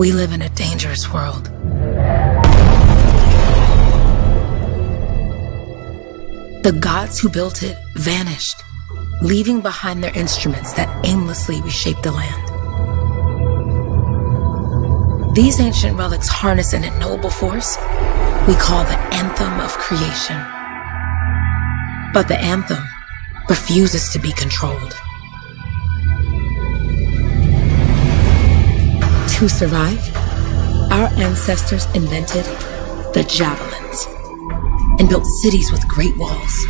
We live in a dangerous world. The gods who built it vanished, leaving behind their instruments that aimlessly reshaped the land. These ancient relics harness an unknowable force we call the anthem of creation. But the anthem refuses to be controlled. To survive, our ancestors invented the javelins and built cities with great walls.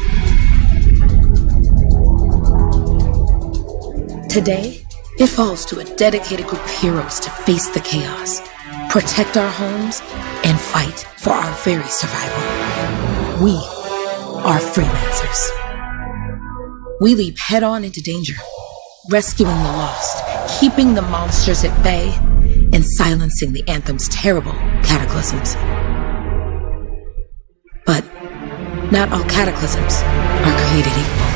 Today, it falls to a dedicated group of heroes to face the chaos, protect our homes, and fight for our very survival. We are freelancers. We leap head-on into danger, rescuing the lost, keeping the monsters at bay, and silencing the Anthem's terrible cataclysms. But not all cataclysms are created equal.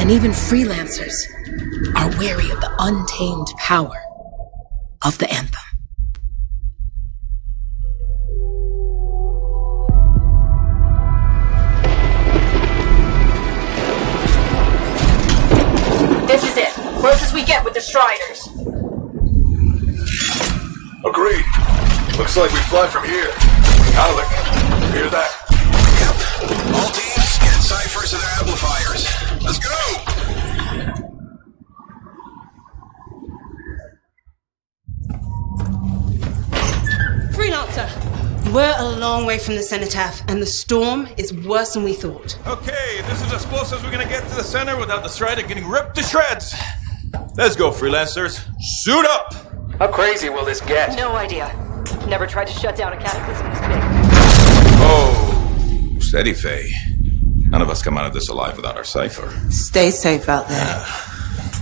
And even freelancers are wary of the untamed power of the Anthem. This is it. Closest we get with the Striders. Agreed. Looks like we fly from here. Alec, you hear that? Yep. All teams, get ciphers to their amplifiers. Let's go! Freelancer, we're a long way from the cenotaph, and the storm is worse than we thought. Okay, this is as close as we're gonna get to the center without the Strider getting ripped to shreds. Let's go, freelancers. Suit up! How crazy will this get? No idea. Never tried to shut down a cataclysm this big. Oh, steady, Faye. None of us come out of this alive without our cipher. Stay safe out there.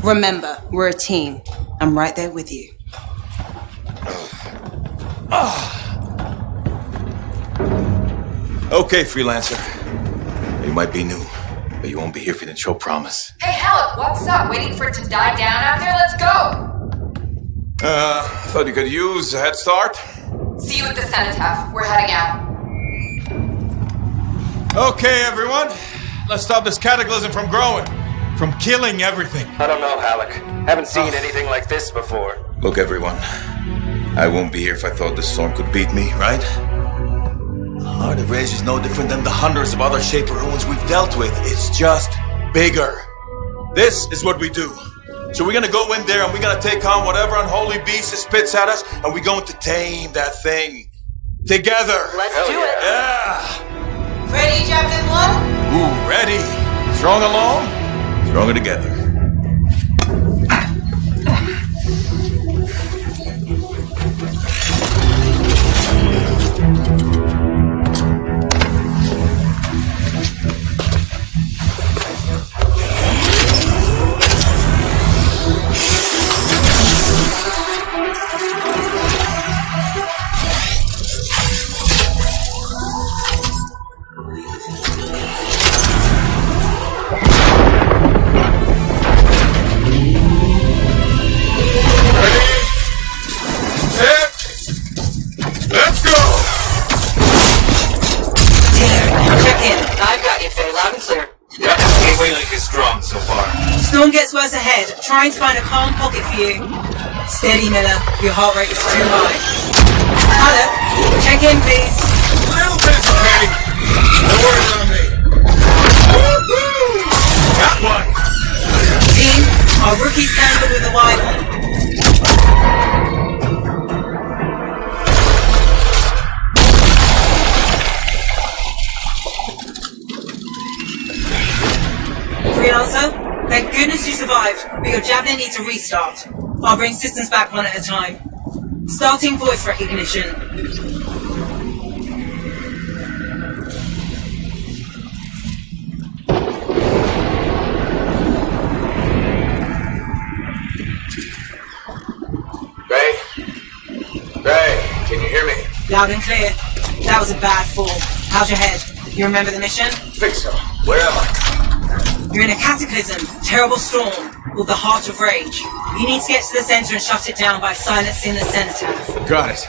Remember, we're a team. I'm right there with you. Okay, freelancer. You might be new, but you won't be here if you didn't show promise. Hey, Alec, what's up? Waiting for it to die down out there? Let's go! Thought you could use a head start. See you at the cenotaph. We're heading out. Okay, everyone. Let's stop this cataclysm from growing. From killing everything. I don't know, Alec. Haven't seen anything like this before. Look, everyone. I won't be here if I thought this storm could beat me, right? Heart of Rage is no different than the hundreds of other Shaper ruins we've dealt with. It's just bigger. This is what we do. So we're gonna go in there and we're gonna take on whatever unholy beast it spits at us, and we're going to tame that thing. Together. Let's do it. Yeah. Ready, Javelin 1? Ooh, ready. Strong alone, stronger together. Storm gets worse ahead. Trying to find a calm pocket for you. Steady, Miller. Your heart rate is too high. Alec, check in, please. Little busy, Katie. No worries on me. Woo-hoo! Got one. Team, our rookies handle with the wide one. Freelancer, thank goodness you survived, but your Javelin needs a restart. I'll bring systems back one at a time. Starting voice recognition. Ray, can you hear me? Loud and clear. That was a bad fall. How's your head? You remember the mission? Think so. Where am I? You're in a cataclysm. Terrible storm. called the Heart of Rage. You need to get to the center and shut it down by silencing the cenotaph. Got it.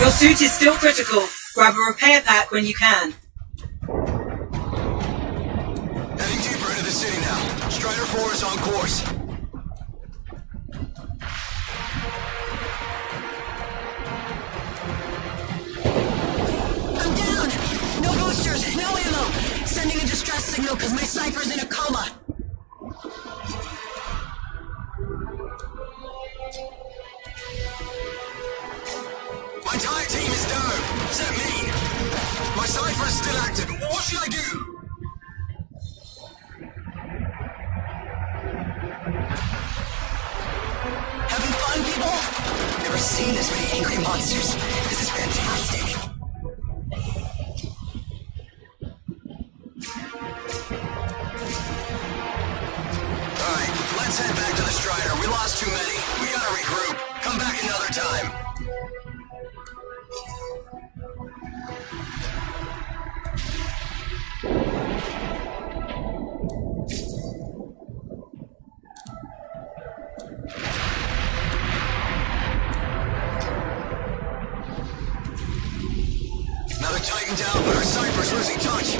Your suit is still critical. Grab a repair pack when you can. Heading deeper into the city now. Strider 4 is on course. I'm down! No boosters, no ammo! Sending a distress signal because my sniper's in a coma. My entire team is down, except me. My cipher is still active. What should I do? Having fun, people? Never seen this many angry monsters. This is fantastic. Alright, let's head back to the Strider. We lost too many. We gotta regroup. Come back another time. Now they're tightened down, but our cipher's losing touch.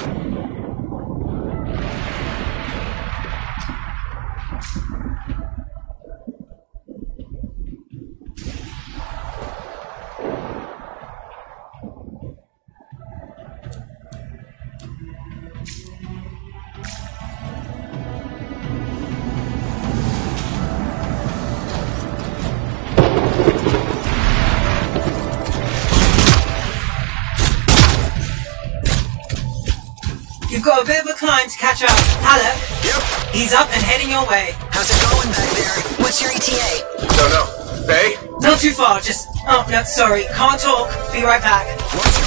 You've got a bit of a climb to catch up. Halleck? Yep. He's up and heading your way. How's it going back there? What's your ETA? Don't know. Faye? Not too far, just... Oh, no, sorry. Can't talk. Be right back. What's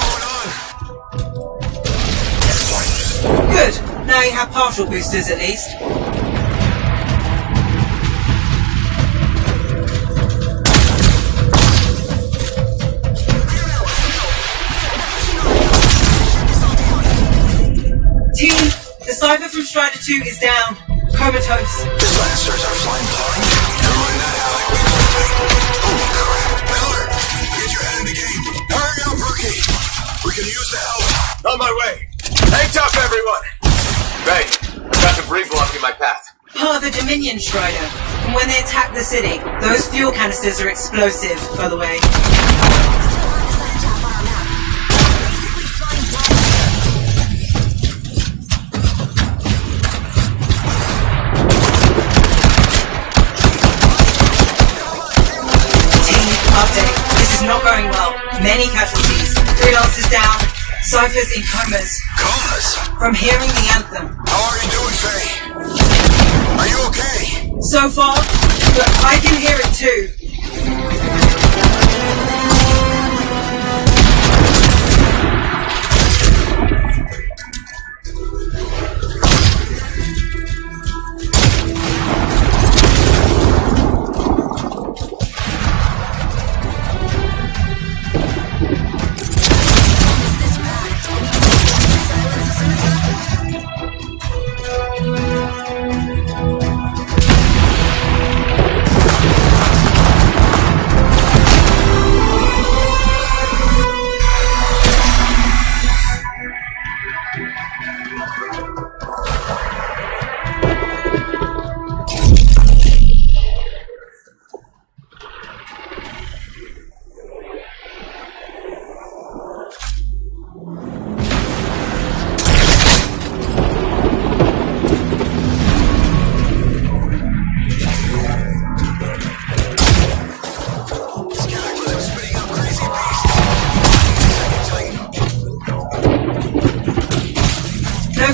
going on? Good. Now you have partial boosters at least. Team, the cipher from Strider 2 is down. Comatose. Disasters are flying blind. Never mind that, Alec. We got tight. Holy crap. Miller, get your head in the game. Hurry up, rookie. We can use the help. On my way. Hang tough, everyone. Faye, I've got debris blocking my path. Part of the Dominion Strider. And when they attack the city, those fuel canisters are explosive, by the way. Not going well. Many casualties. Freelancers down. Ciphers in comas. Comas? From hearing the anthem. How are you doing, Faye? Are you okay? So far, but I can hear it too.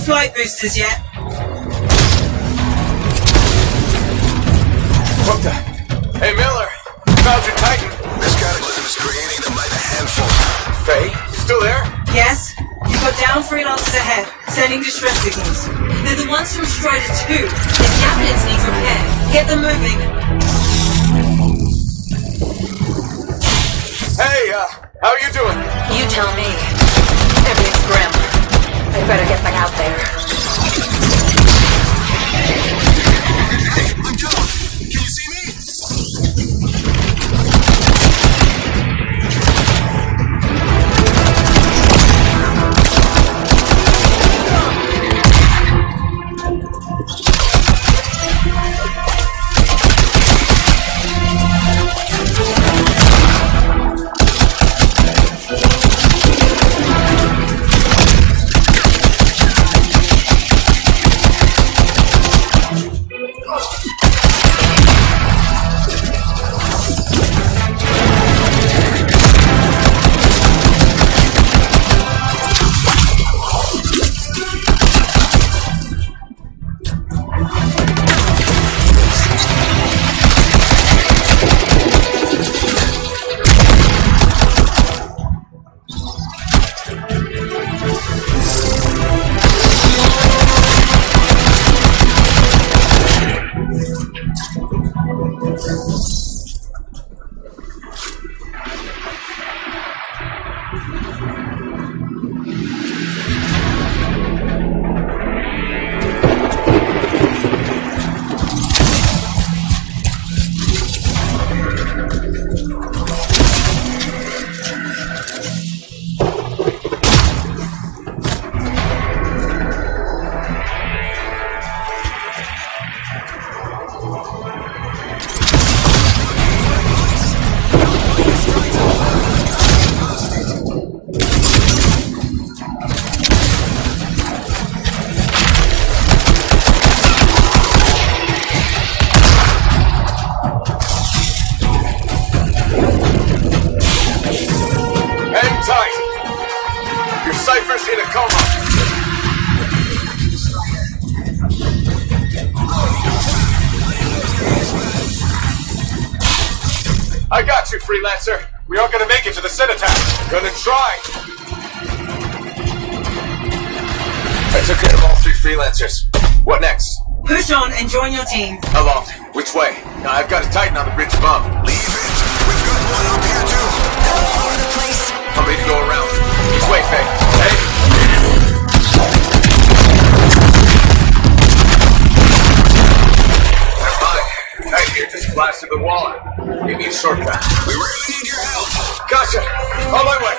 Flight boosters yet. What the? Hey, Miller. Found your Titan. This cataclysm is creating them by the handful. Faye, still there? Yes. You've got down freelancers ahead, sending distress signals. They're the ones from Strider 2. The cabinets need repair. Get them moving. Hey, how are you doing? You tell me. Everything's grim. I better get back out there. I'm down. Can you see me? I got you, Freelancer. We aren't gonna make it to the Cenotaph. Gonna try. I took care of all 3 Freelancers. What next? Push on and join your team. Aloft. Which way? Now, I've got a Titan on the bridge above. Leave it. We've got one up here, too. All over the place. I'm ready to go around. Each way, Faye. Hey! Never mind. Hey, here, just blasted the wall. Give me a shortcut. We really need your help. Gotcha! On my way!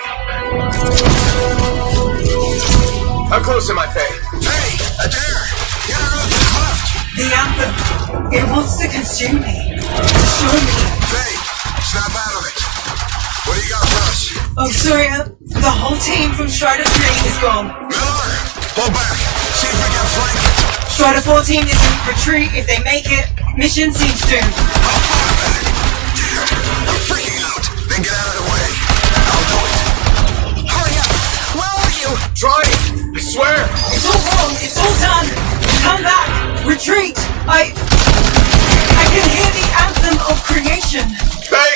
How close am I, Faye? Hey, Adair! Get her up to the left! The anthem. It wants to consume me. Destroy me. Faye, snap out of it. What do you got for us? Oh, sorry. The whole team from Strider 3 is gone. Miller! Pull back. See if we can flank it. Strider 14 is in retreat. If they make it, mission seems doomed. I'm freaking out. Then get out of the way. I'll do it. Hurry up. Where are you? Trying! I swear! It's all wrong. It's all done. Come back. Retreat. I can hear the anthem of creation. Hey!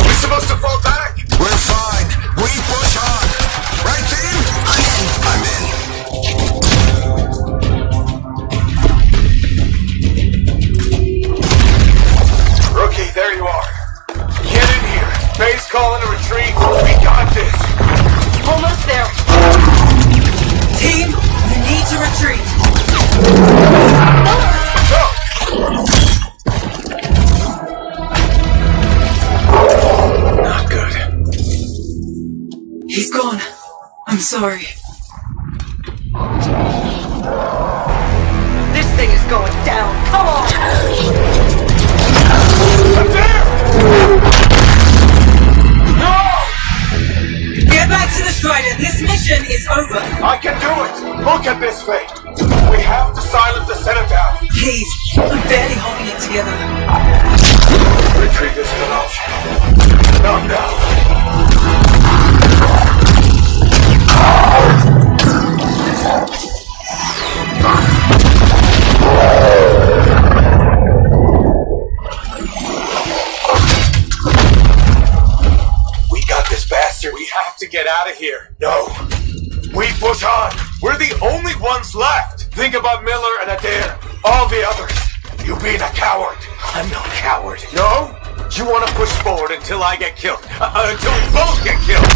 We're supposed to fall back! We're fine. We push on. Right, team? I'm in. Rookie, there you are. Get in here. Faye's calling a retreat. We got this. Almost there. Team, you need to retreat. Go! Not good. He's gone. I'm sorry. This thing is going down. Come on! I'm there! No! Get back to the Strider. This mission is over. I can do it! Look at this, Faye. We have to silence the Cenotaph. Please, I'm barely holding it together. Retreat isn't an option. Not now. We got this bastard. We have to get out of here. No. We push on. We're the only ones left. Think about Miller and Adair. All the others. You being a coward. I'm no coward. No? You want to push forward until I get killed. Until we both get killed.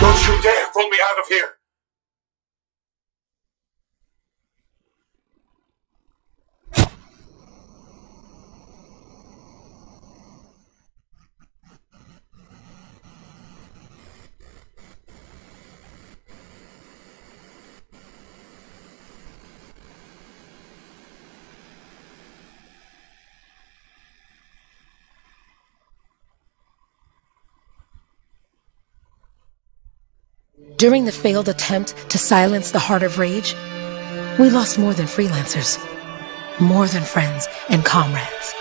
Don't you dare pull me out of here! During the failed attempt to silence the Heart of Rage, we lost more than freelancers, more than friends and comrades.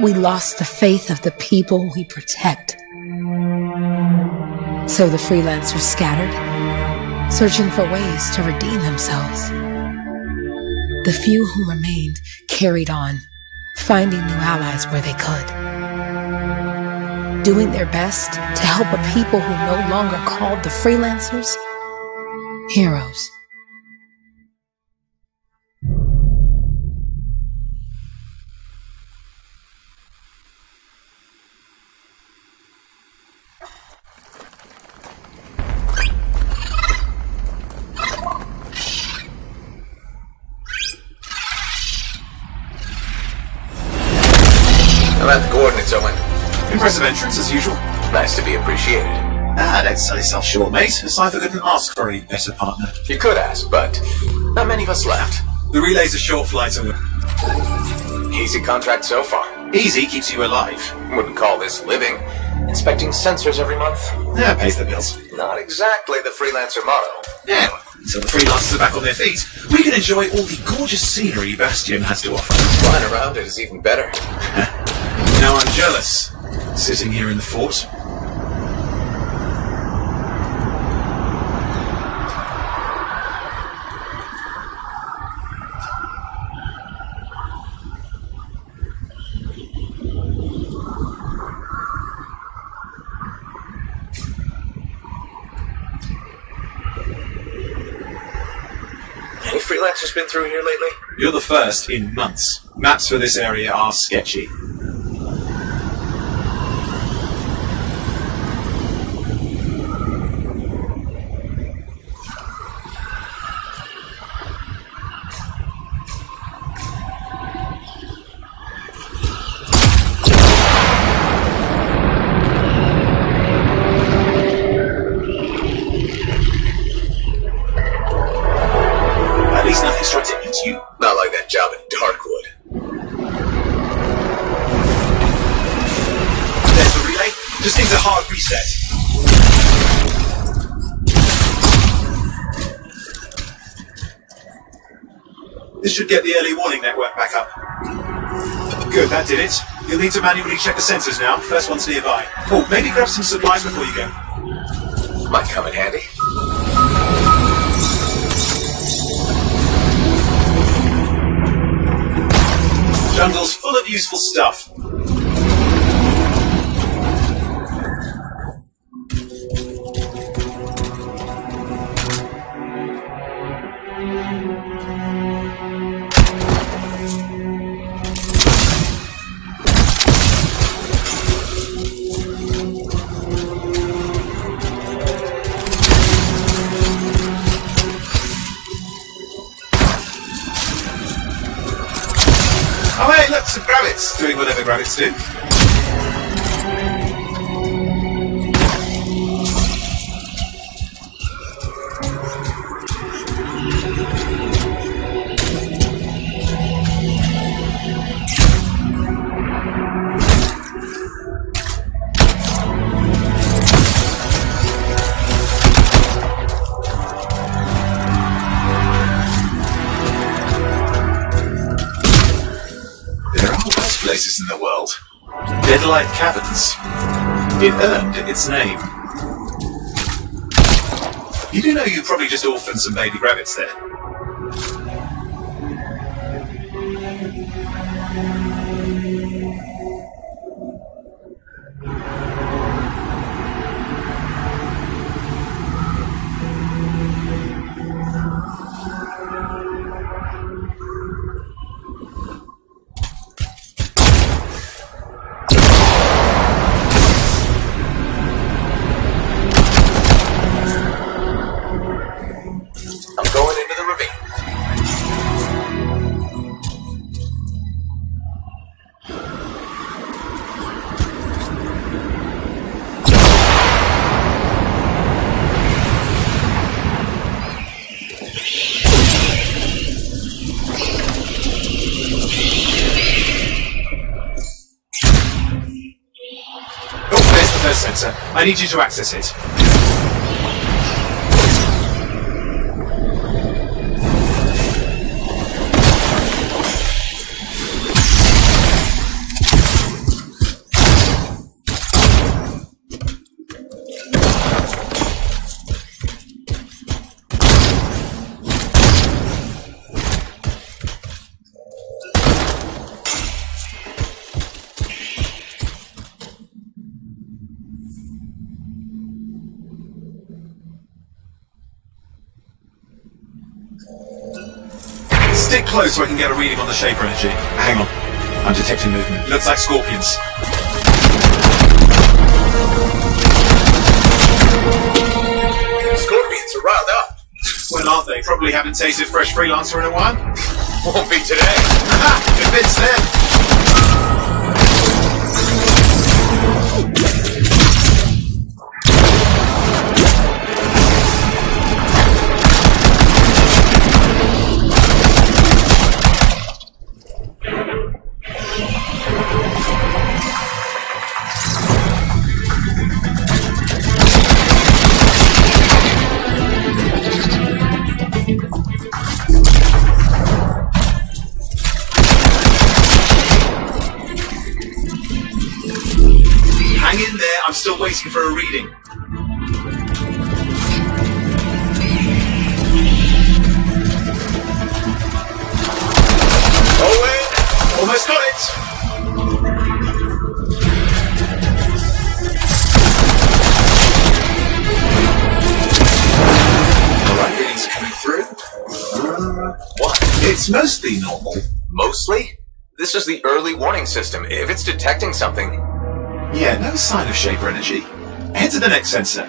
We lost the faith of the people we protect. So the freelancers scattered, searching for ways to redeem themselves. The few who remained carried on, finding new allies where they could, doing their best to help a people who no longer called the freelancers heroes. I'm at the coordinates, Owen. Impressive entrance, as usual. Nice to be appreciated. Don't sell yourself short, mate. Cypher couldn't ask for a better partner. You could ask, but not many of us left. The relay's a short flight, Owen. Easy contract so far. Easy keeps you alive. Wouldn't call this living. Inspecting sensors every month? Yeah, pays the bills. Not exactly the freelancer motto. Yeah, until the freelancers are back on their feet, we can enjoy all the gorgeous scenery Bastion has to offer. Flying around it is even better. Now I'm jealous, sitting here in the fort. Any freelancers been through here lately? You're the first in months. Maps for this area are sketchy. At least nothing's trying to eat you. Not like that job in Darkwood. There's the relay. Just needs a hard reset. This should get the early warning network back up. Good, that did it. You'll need to manually check the sensors now. First one's nearby. Oh, maybe grab some supplies before you go. Might come in handy. Jungle's full of useful stuff. Oh hey, look, some grabbits doing whatever grabbits do. There are worse places in the world. Deadlight Caverns. It earned its name. You do know you probably just orphaned some baby rabbits there. first sensor. I need you to access it. Stick close so I can get a reading on the Shaper energy. Hang on. I'm detecting movement. Looks like scorpions. Scorpions are riled up. Well, aren't they? Probably haven't tasted fresh freelancer in a while. Won't be today. Aha! Convinced them. Hang in there, I'm still waiting for a reading. Owen! Almost got it! Alright, readings are coming through. What? It's mostly normal. Mostly? This is the early warning system. If it's detecting something... Yeah, no sign of Shaper energy. Head to the next sensor.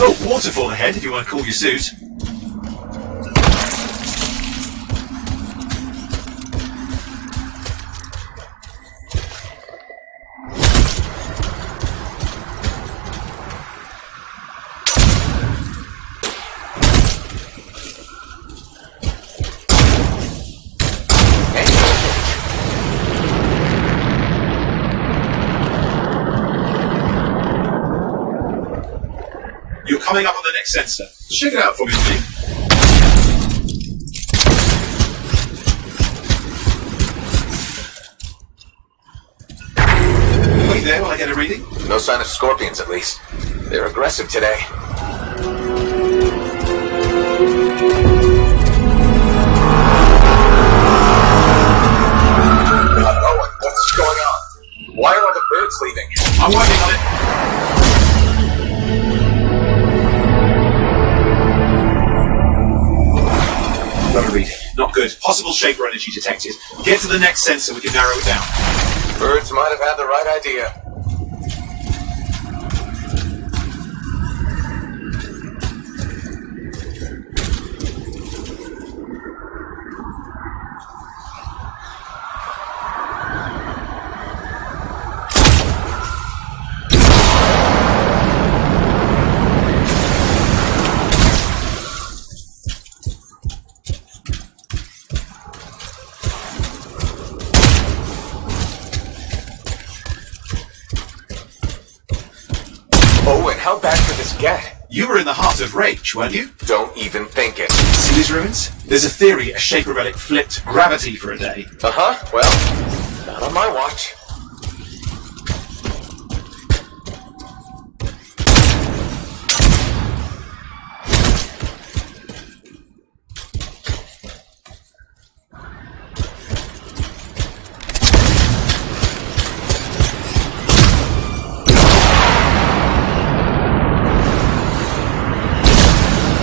Oh, waterfall ahead if you want to cool your suit. You're coming up on the next sensor. Check it out for me, please. Wait there while I get a reading. No sign of scorpions, at least. They're aggressive today. Owen, what's going on? Why are all the birds leaving? I'm working on it. Got a reading. Not good. Possible Shaper energy detected. Get to the next sensor, we can narrow it down. Birds might have had the right idea. Owen, how bad could this get? You were in the heart of Rage, weren't you? Don't even think it. See these ruins? There's a theory a Shaper relic flipped gravity for a day. Uh-huh, well, not on my watch.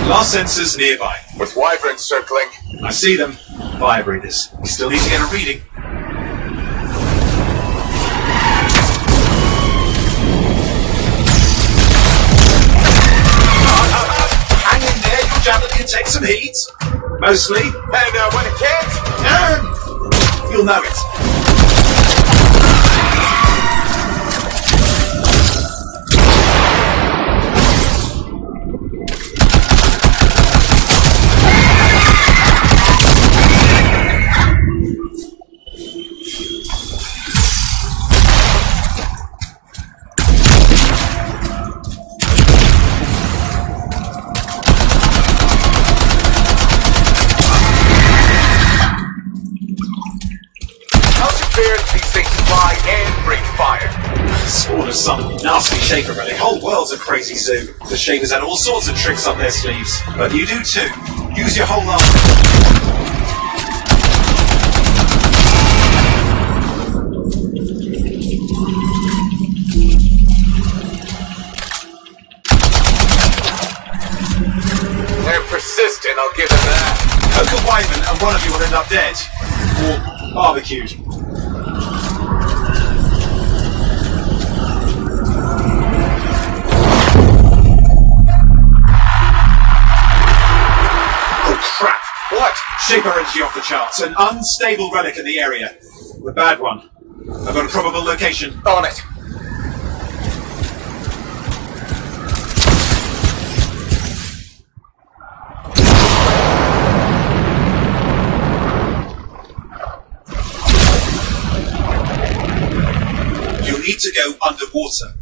Last sensors nearby. With wyverns circling. I see them. Vibrators. We still need to get a reading. Hang in there, your javelin can take some heat. Mostly. And when it can't, you'll know it. fair that these things fly and breathe fire. Spawn of some nasty Shaper relic. Whole world's a crazy zoo. The Shapers had all sorts of tricks up their sleeves. But you do too. Use your whole arm. They're persistent, I'll give them that. Cook a wyvern and one of you will end up dead. Or barbecued. Oh crap! What? Shaper energy off the charts. An unstable relic in the area. A bad one. I've got a probable location. On it. You need to go underwater.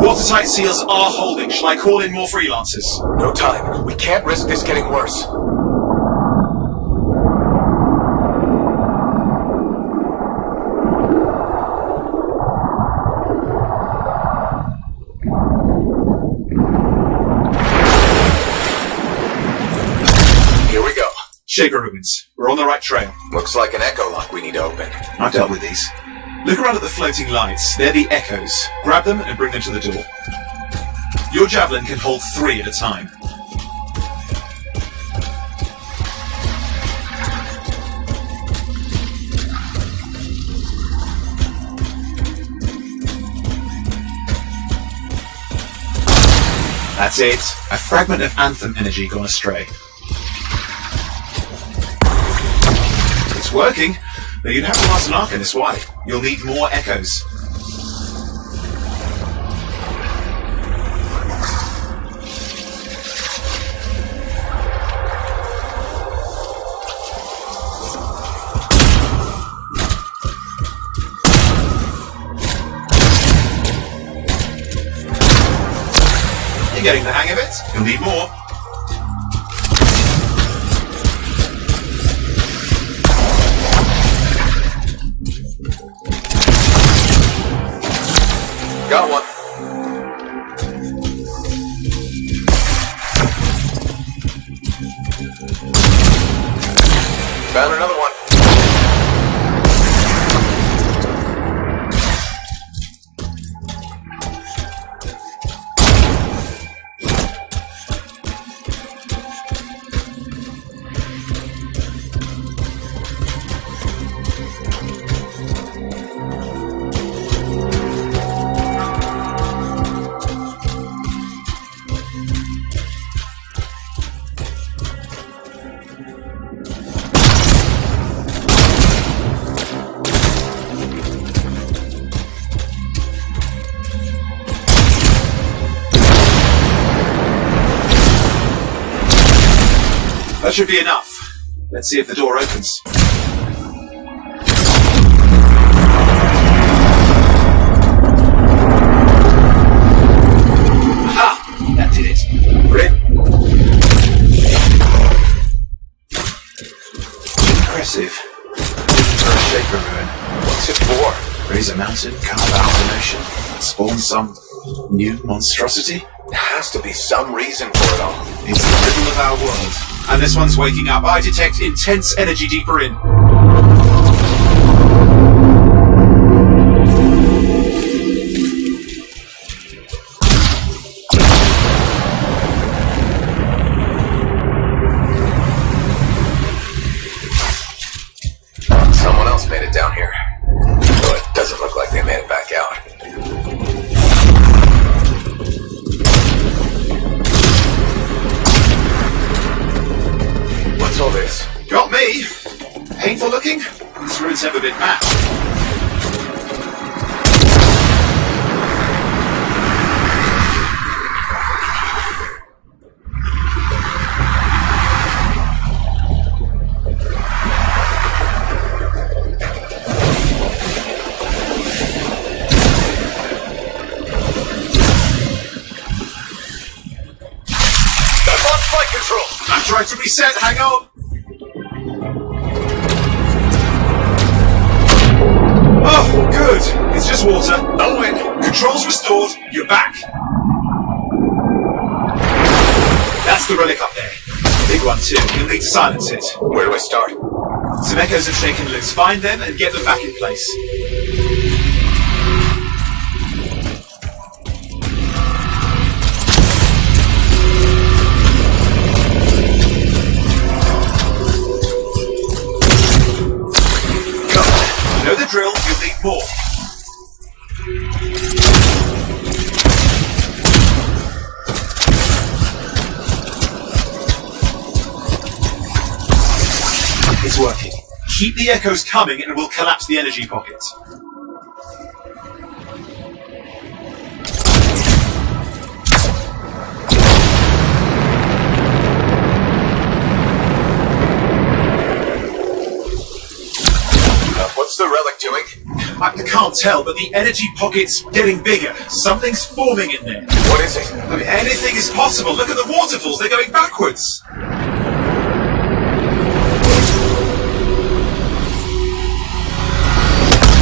Watertight seals are holding. Shall I call in more freelancers? No time. We can't risk this getting worse. Here we go. Shaper ruins. We're on the right trail. Looks like an echo lock we need to open. I've dealt with these. Look around at the floating lights. They're the echoes. Grab them and bring them to the door. Your javelin can hold 3 at a time. That's it. A fragment of Anthem energy gone astray. It's working, but you'd have to ask an Arcanist why. You'll need more echoes. You're getting the hang of it. You'll need more. Got one. Found another one. That should be enough. Let's see if the door opens. Aha! That did it. We're in. Impressive. For a shaper ruin. What's it for? Raise a mountain, carve out an ocean, spawn some new monstrosity? There has to be some reason for it all. It's the riddle of our world. And this one's waking up. I detect intense energy deeper in. Someone else made it down here. Though it doesn't look like they made it back out. What's all this? Got me! Painful looking? This ruin's never been mapped. Flight control! I'm trying to reset, hang on! Oh, good! It's just water. I'll win. Controls restored, you're back. That's the relic up there. Big one too, you'll need to silence it. Where do I start? Some echoes have shaken loose. Find them and get them back in place. Know the drill, you'll need more. It's working. Keep the echoes coming and we'll collapse the energy pocket. What's the relic doing? I can't tell, but the energy pocket's getting bigger. Something's forming in there. What is it? I mean, anything is possible. Look at the waterfalls, they're going backwards.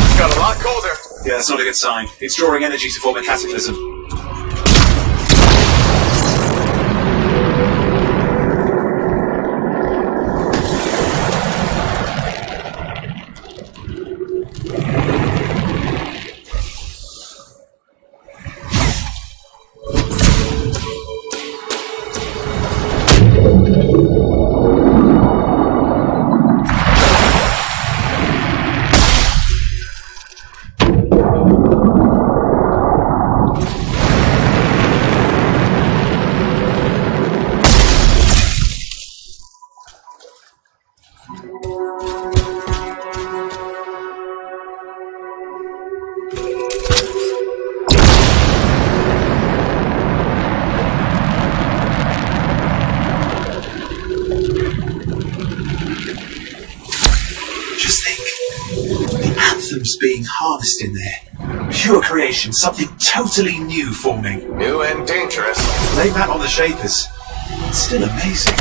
It's got a lot colder. Yeah, that's not a good sign. It's drawing energy to form a cataclysm. Being harnessed in there. Pure creation, something totally new forming. New and dangerous. Blame that on the Shapers. It's still amazing.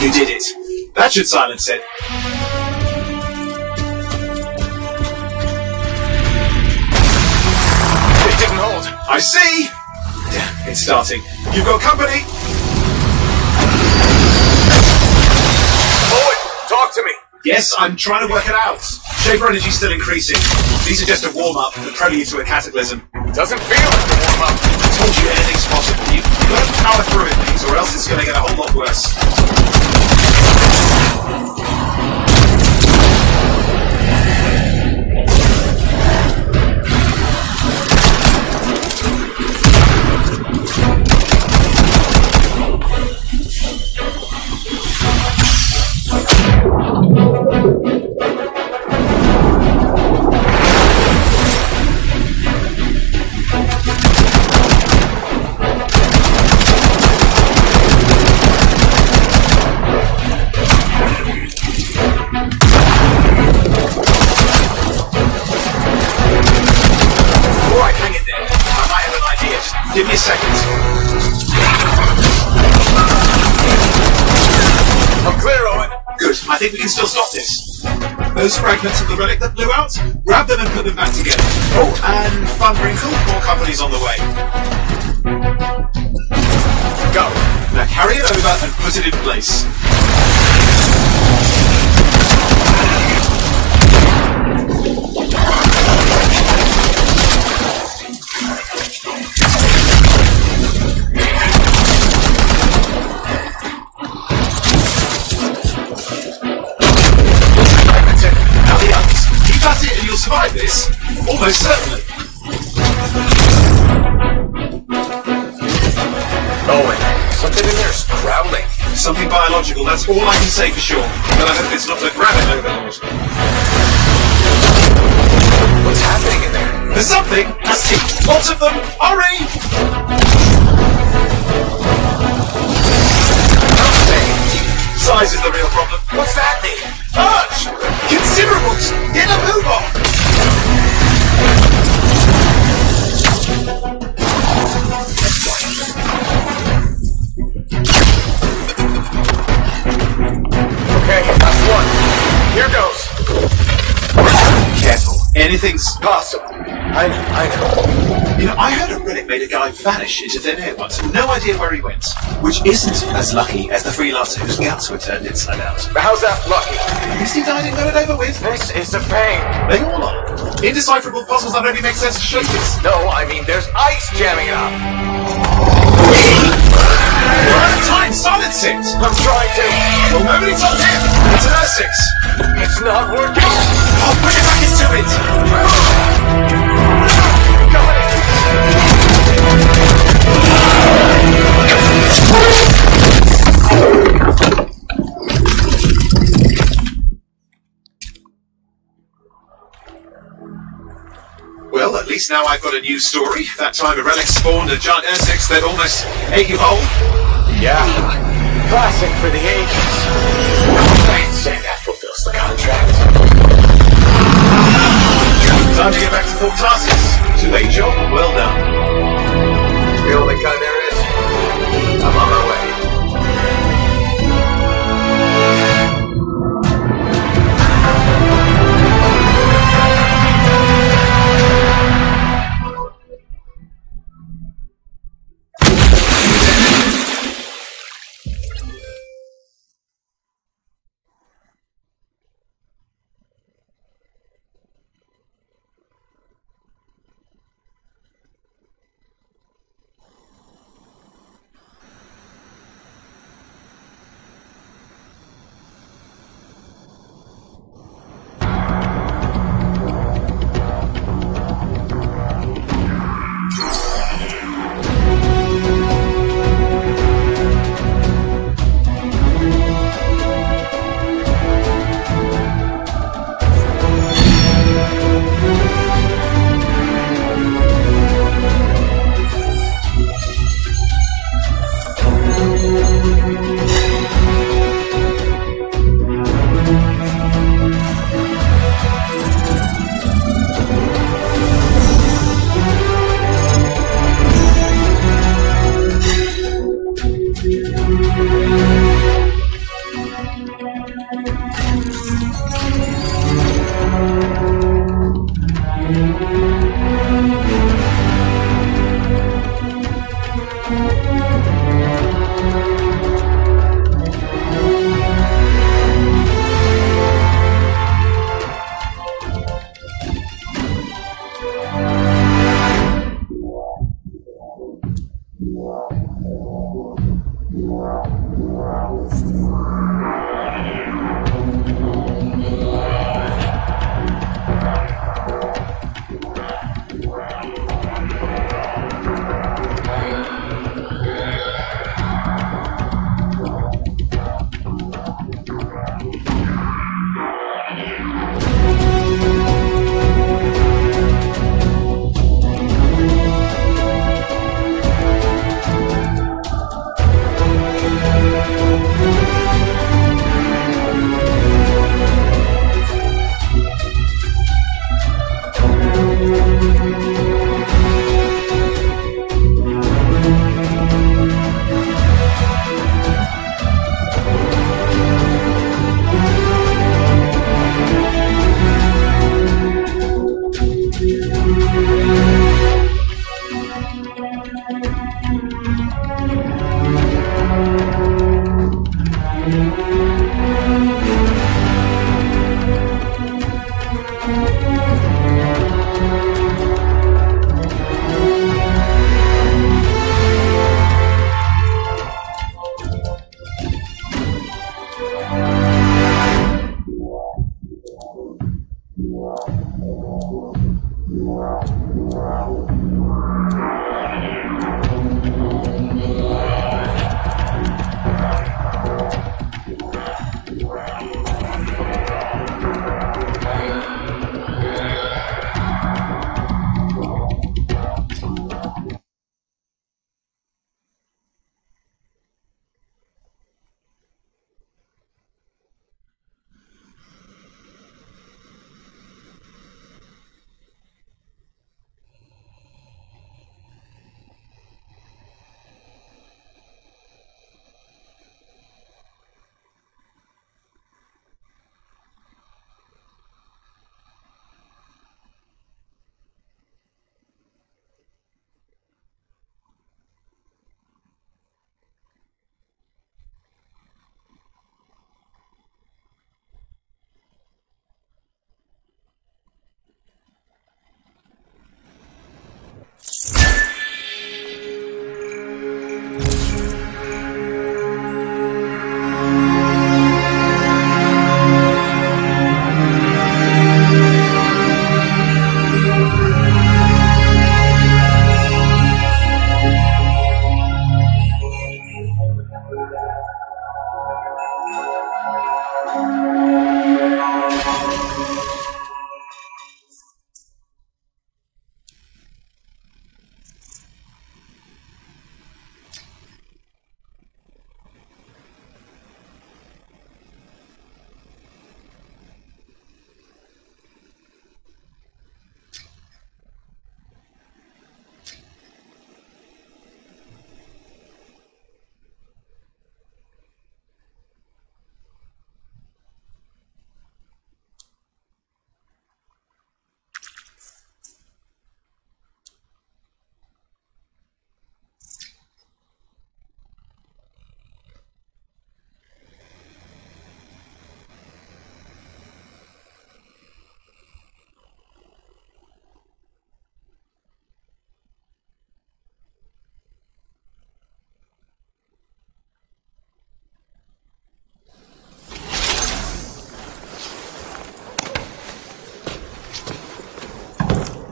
You did it. That should silence it. It didn't hold. I see! Damn, it's starting. You've got company! Owen, talk to me. Yes, I'm trying to work it out. Shaper energy's still increasing. These are just a warm-up, the prelude to a cataclysm. Doesn't feel like a warm-up. I told you anything's possible. You've got to power through it, please, or else it's going to get a whole lot worse. Give me a second. I'm clear, Owen. Good. I think we can still stop this. Those fragments of the relic that blew out, grab them and put them back together. Oh, and fun wrinkle, more company's on the way. Go. Now carry it over and put it in place. Survive this? Almost certainly. Owen, something in there's growling. Something biological, that's all I can say for sure. But I hope it's not the gravity overlord. What's happening in there? There's something! That's it! Lots of them! Hurry! Size is the real problem. What's that mean? Large! Considerables! Get a move on! Okay, that's one. Here goes. Careful. Anything's Possible. I know. You know, I heard a relic made a guy vanish into thin air once. No idea where he went. Which isn't as lucky as the freelancer whose guts were turned inside out. How's that lucky? At least he died and got it over with. This is a pain. They all are. Indecipherable puzzles that only make sense to shapers. No, I mean there's ice jamming it up. We're out of time. Silence it. I'm trying to. Well, nobody told him. It's an R6. It's not working. I'll put it back into it. Got it. Well, at least now I've got a new story. That time a relic spawned a giant R6 that almost ate you whole. Yeah. Classic for the ages. I'd say that fulfills the contract. Time to get back to Fort Tarsus. Too late, job. Well done. The only kind there is. I'm on my way.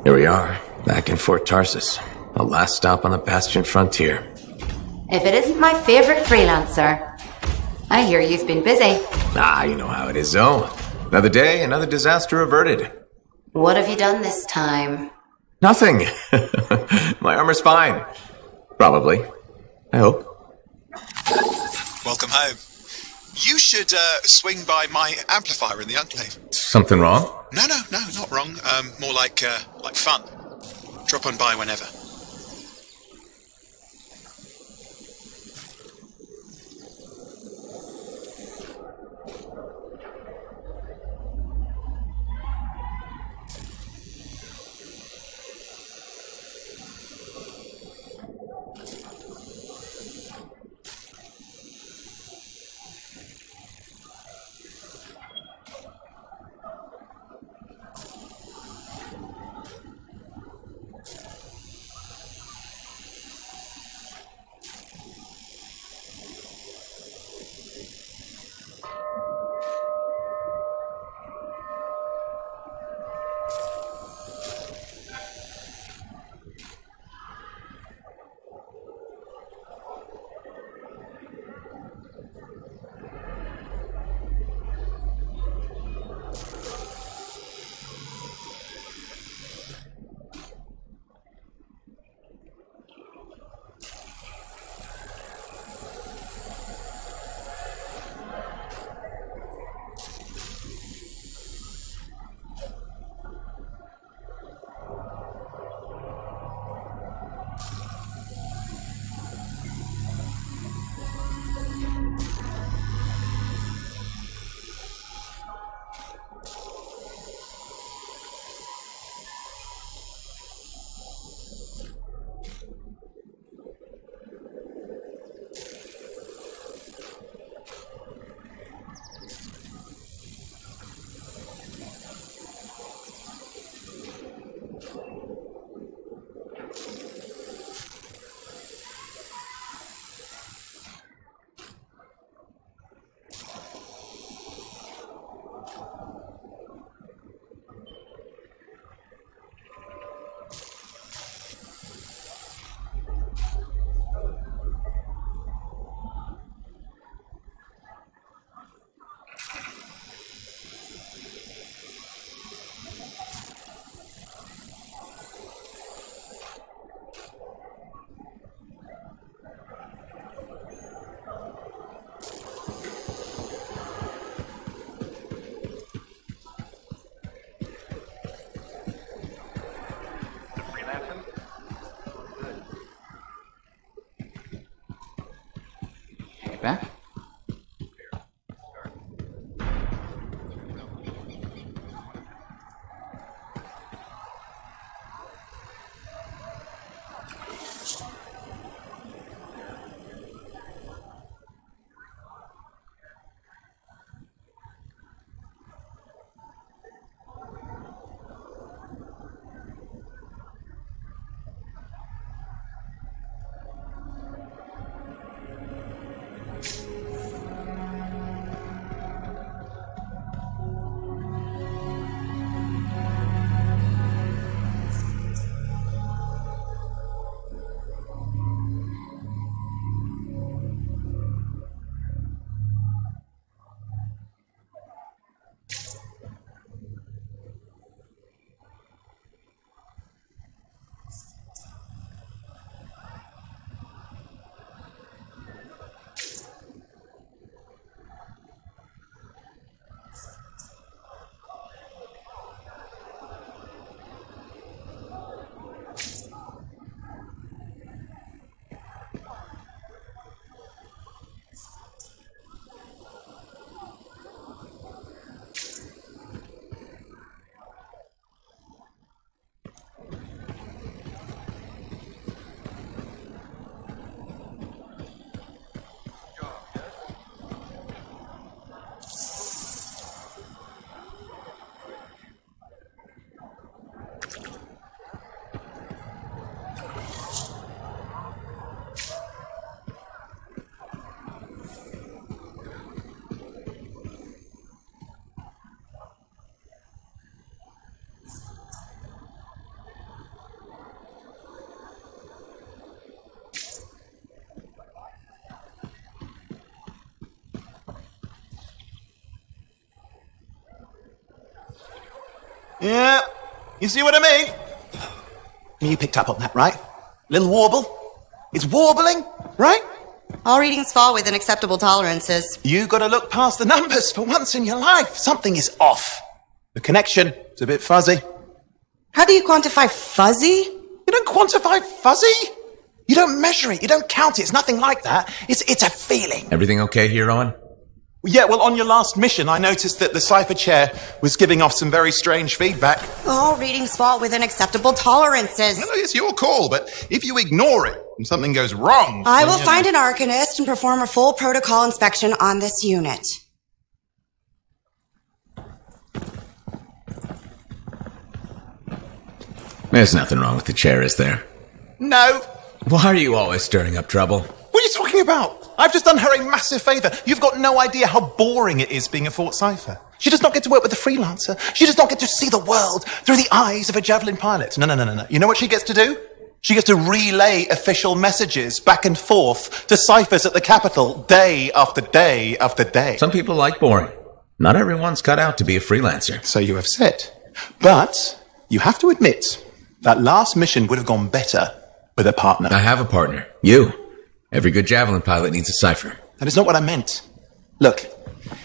Here we are, back in Fort Tarsus, the last stop on the Bastion frontier. If it isn't my favorite freelancer. I hear you've been busy. Ah, you know how it is, Zoe. Another day, another disaster averted. What have you done this time? Nothing. My armor's fine. Probably. I hope. Welcome home. You should swing by my amplifier in the Enclave. Something wrong? No, not wrong. More like fun. Drop on by whenever. Back. Yeah, you see what I mean? You picked up on that, right? Little warble? It's warbling, right? All readings fall within acceptable tolerances. You gotta look past the numbers for once in your life. Something is off. The connection is a bit fuzzy. How do you quantify fuzzy? You don't quantify fuzzy? You don't measure it, you don't count it, it's nothing like that. It's a feeling. Everything okay here, Owen? Yeah, well, on your last mission, I noticed that the cipher chair was giving off some very strange feedback. All readings fall within acceptable tolerances. Well, it's your call, but if you ignore it and something goes wrong... I will find an arcanist and perform a full protocol inspection on this unit. There's nothing wrong with the chair, is there? No. Why are you always stirring up trouble? What are you talking about? I've just done her a massive favour. You've got no idea how boring it is being a Fort Cipher. She does not get to work with a freelancer. She does not get to see the world through the eyes of a javelin pilot. No. You know what she gets to do? She gets to relay official messages back and forth to ciphers at the capital day after day after day. Some people like boring. Not everyone's cut out to be a freelancer. So you have said. But you have to admit that last mission would have gone better with a partner. I have a partner. You. Every good javelin pilot needs a cipher. That is not what I meant. Look,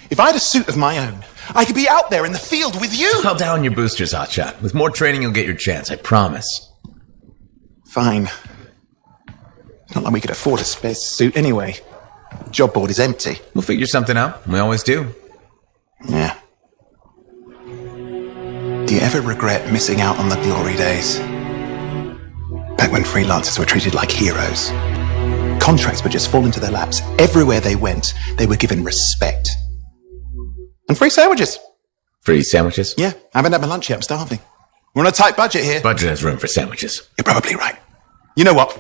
if I had a suit of my own, I could be out there in the field with you. I'll down your boosters, hotshot. With more training, you'll get your chance, I promise. Fine. Not like we could afford a spare suit anyway. The job board is empty. We'll figure something out. We always do. Yeah. Do you ever regret missing out on the glory days? Back when freelancers were treated like heroes. Contracts would just fall into their laps. Everywhere they went, they were given respect. And free sandwiches. Free sandwiches? Yeah, I haven't had my lunch yet. I'm starving. We're on a tight budget here. Budget has room for sandwiches. You're probably right. You know what?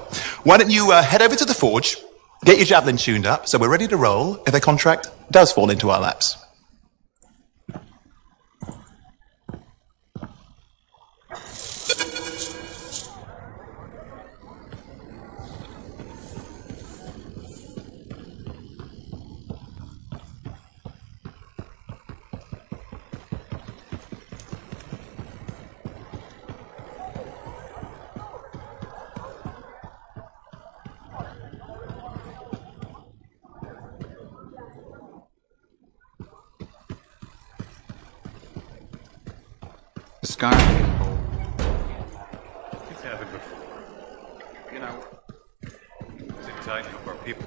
Why don't you head over to the forge, get your javelin tuned up, so we're ready to roll if a contract does fall into our laps. The sky is getting cold. Let's have a good food. You know, sit tight and help our people.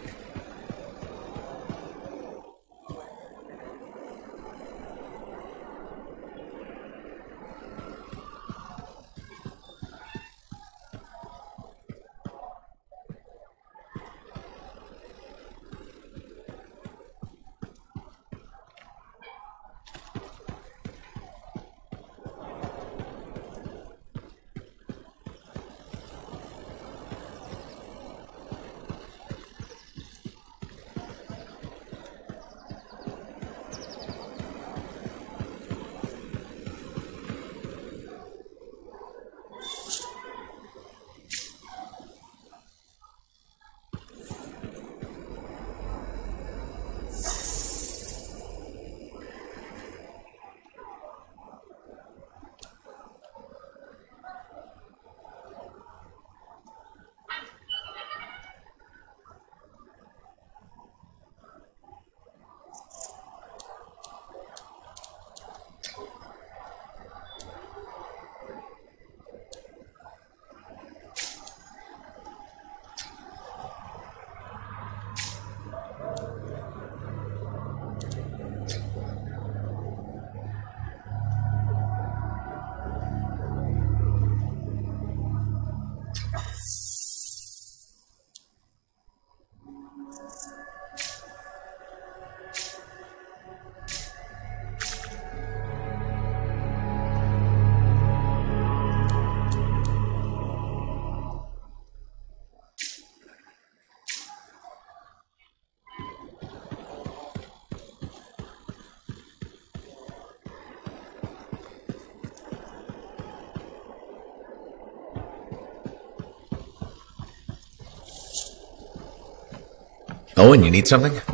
Owen, you need something? What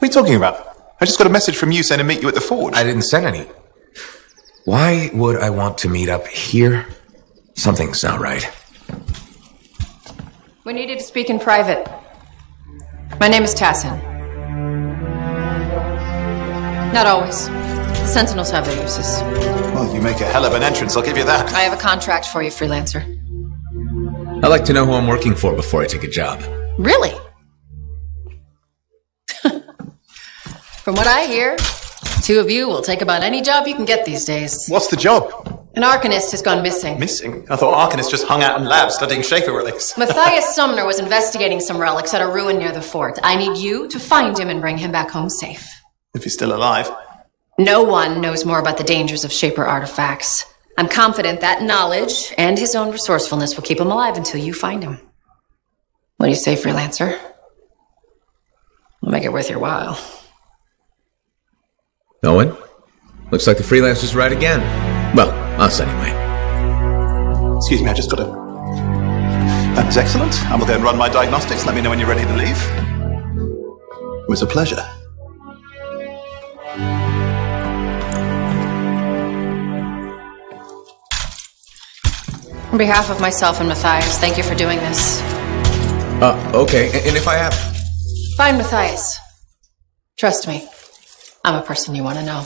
are you talking about? I just got a message from you saying to meet you at the forge. I didn't send any. Why would I want to meet up here? Something's not right. We needed to speak in private. My name is Tassin. Not always. The Sentinels have their uses. Well, you make a hell of an entrance, I'll give you that. I have a contract for you, freelancer. I like to know who I'm working for before I take a job. Really? From what I hear, two of you will take about any job you can get these days. What's the job? An Arcanist has gone missing. Missing? I thought Arcanists just hung out in labs studying Schaefer relics. Matthias Sumner was investigating some relics at a ruin near the fort. I need you to find him and bring him back home safe. If he's still alive. No one knows more about the dangers of Shaper artifacts. I'm confident that knowledge and his own resourcefulness will keep him alive until you find him. What do you say, freelancer? We'll make it worth your while. Owen? Looks like the freelancer's right again. Well, us anyway. Excuse me, I just got a... That was excellent. I will go and run my diagnostics. Let me know when you're ready to leave. It was a pleasure. On behalf of myself and Matthias, thank you for doing this. Okay. And if I have... Find Matthias. Trust me. I'm a person you want to know.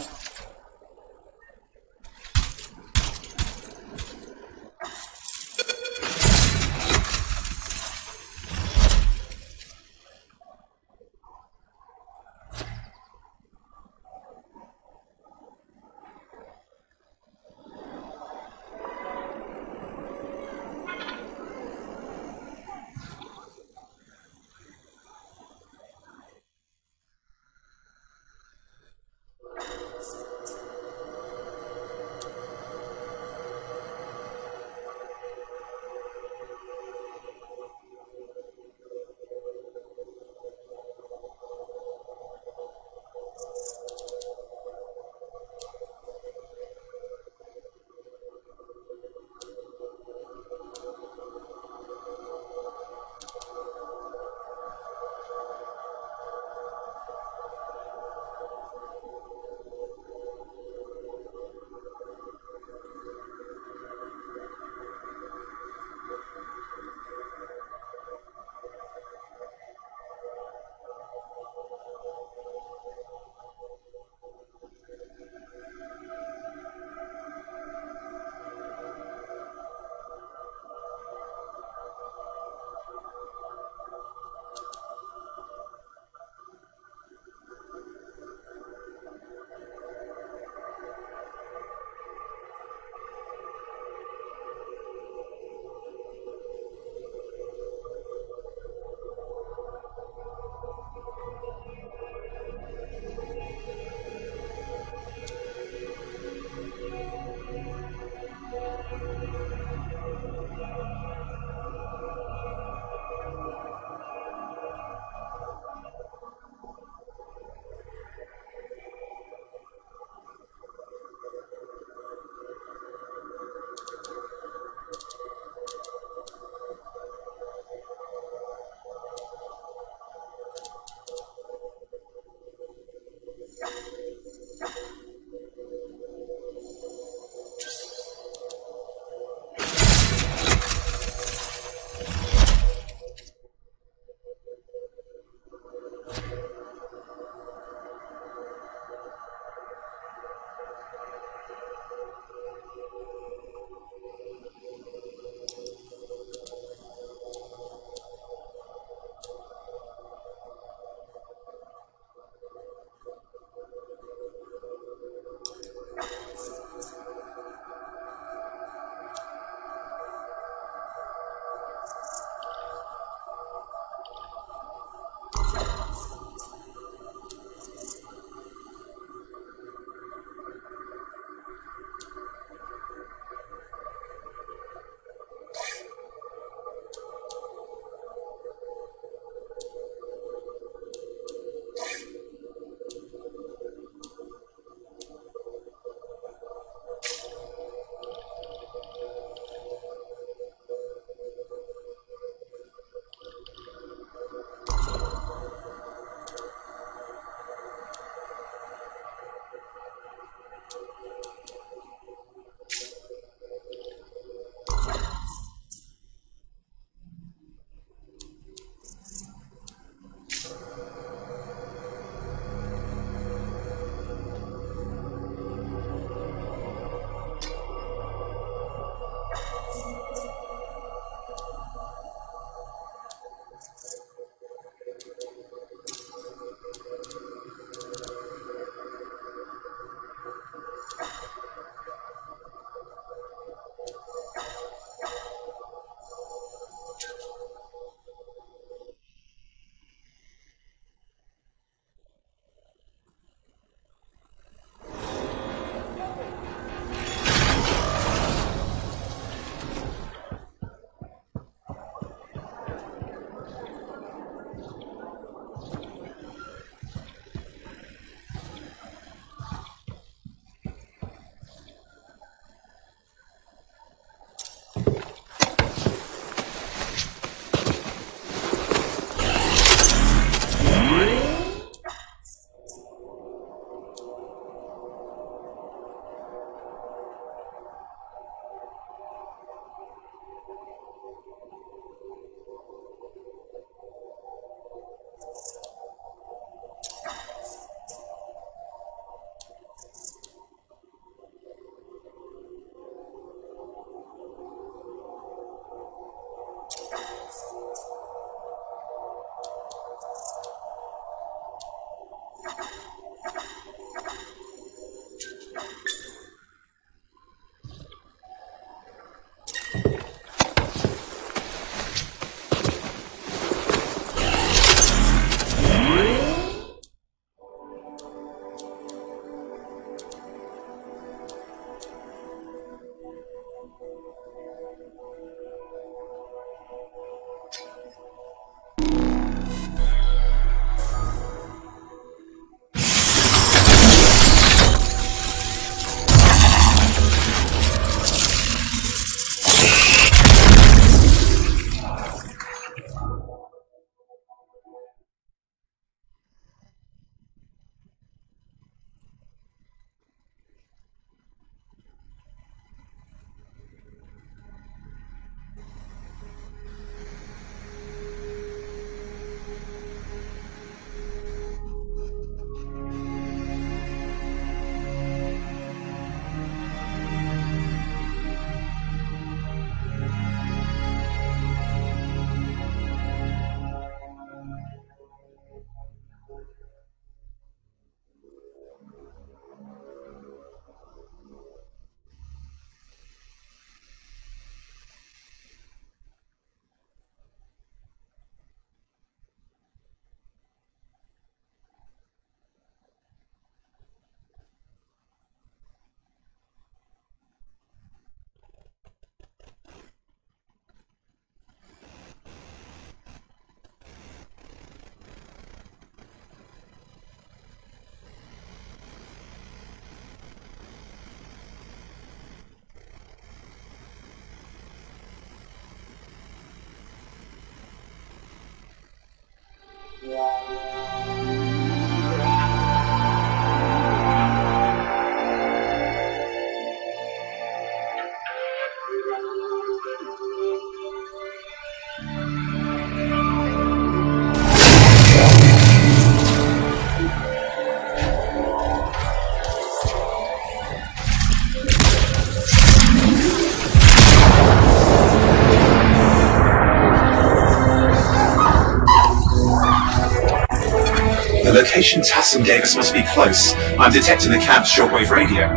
location Tassum gave us must be close. I'm detecting the camp's shortwave radio.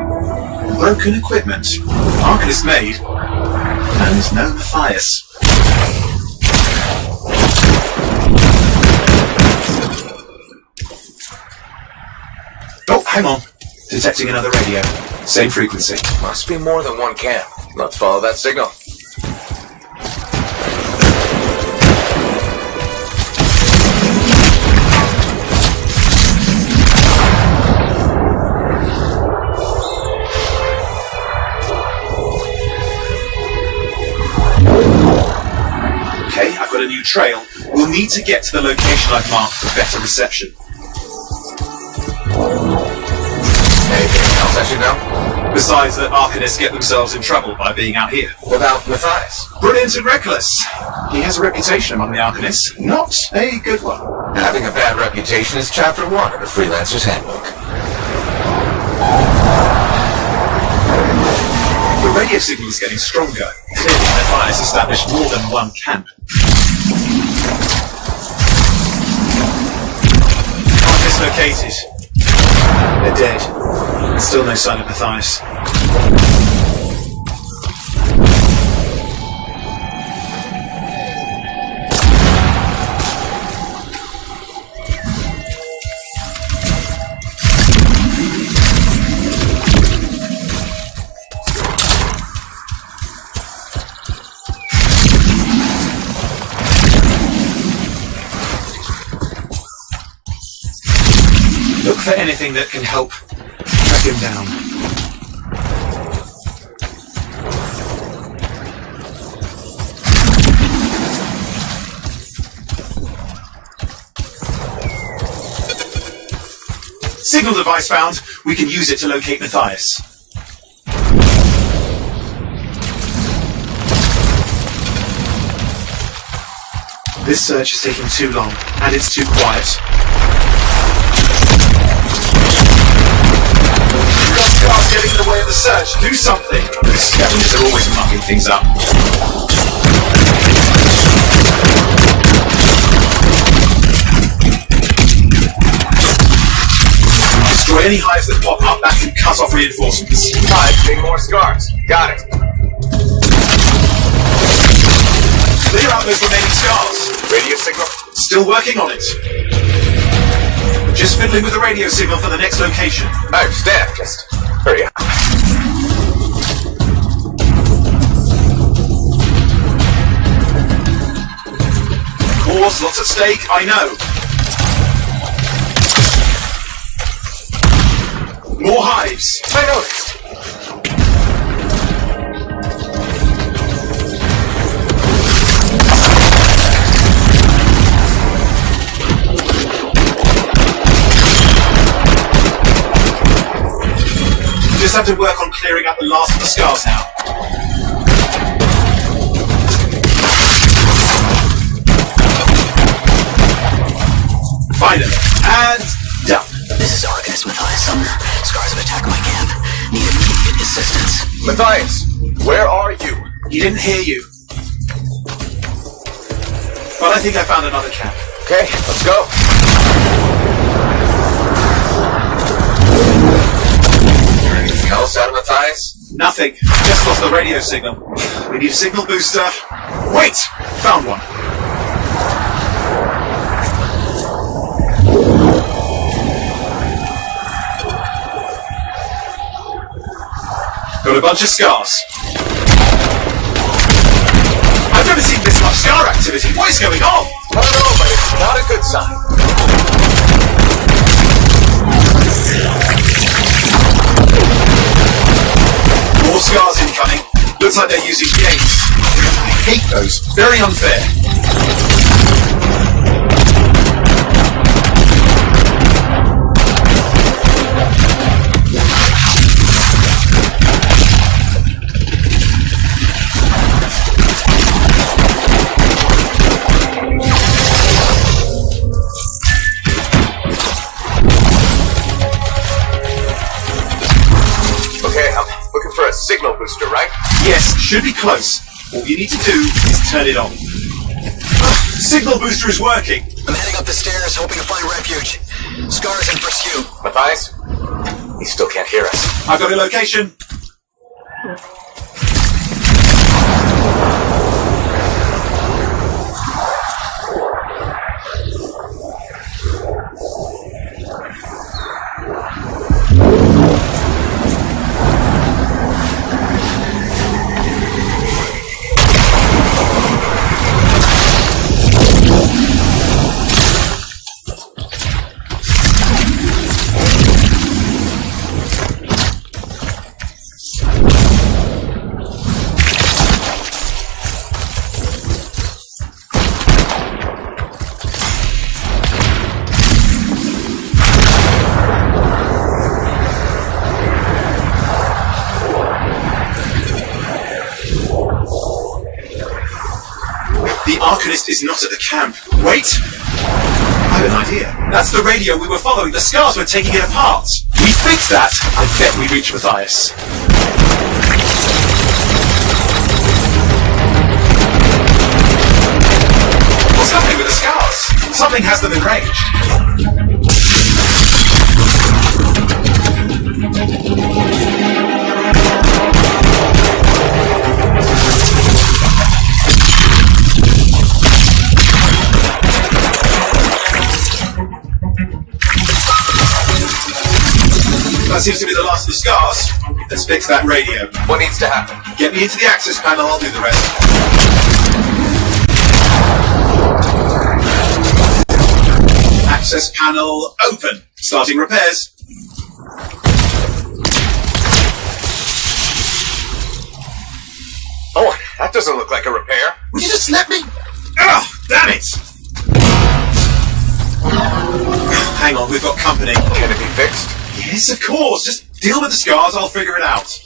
Broken equipment. Arcanist made. And no Matthias. Oh, hang on. Detecting another radio. Same frequency. Must be more than one camp. Let's follow that signal. Okay, I've got a new trail. We'll need to get to the location I've marked for better reception. Anything else I should know? Besides that Arcanists get themselves in trouble by being out here. Without Matthias? Brilliant and reckless. He has a reputation among the Arcanists. Not a good one. Having a bad reputation is chapter 1 of the Freelancer's Handbook. The radio signal is getting stronger. Clearly, Matthias established more than one camp. Arcanists located. They're dead. Still no sign of Matthias. Look for anything that can help track him down. Signal device found. We can use it to locate Matthias. This search is taking too long, and it's too quiet. Cars getting in the way of the search. Do something. The scavengers are always mucking things up. Destroy any hives that pop up. That can cut off reinforcements. Hives being more scars. Got it. Clear out those remaining scars. Radio signal? Still working on it. Just fiddling with the radio signal for the next location. I understand. Just hurry up. Wars, lots at stake, I know. More hives. I noticed. Just have to work on clearing out the last of the scars now. Finally. And done. This is Arcanist Matthias Sumner. Scars have attacked my camp. Need immediate assistance. Matthias, where are you? He didn't hear you. But I think I found another camp. Okay, let's go. Anything else out of Matthias? Nothing. Just lost the radio signal. We need a signal booster. Wait! Found one. Got a bunch of scars. I've never seen this much scar activity. What is going on? I don't know, but it's not a good sign. More scars incoming. Looks like they're using gates. I hate those. Very unfair. Signal booster, right? Yes, should be close. All you need to do is turn it on. signal booster is working. I'm heading up the stairs, hoping to find refuge. Scar's in pursuit. Matthias? He still can't hear us. I've got a location. The Arcanist is not at the camp. Wait! I have an idea. That's the radio we were following. The scars were taking it apart. We fix that, I bet we reach Matthias. What's happening with the scars? Something has them enraged. That seems to be the last of the scars. Let's fix that radio. What needs to happen? Get me into the access panel, I'll do the rest. Access panel open. Starting repairs. Oh, that doesn't look like a repair. Would you just let me? Oh, damn it! Hang on, we've got company. Can it be fixed? Yes, of course. Just deal with the scars, I'll figure it out.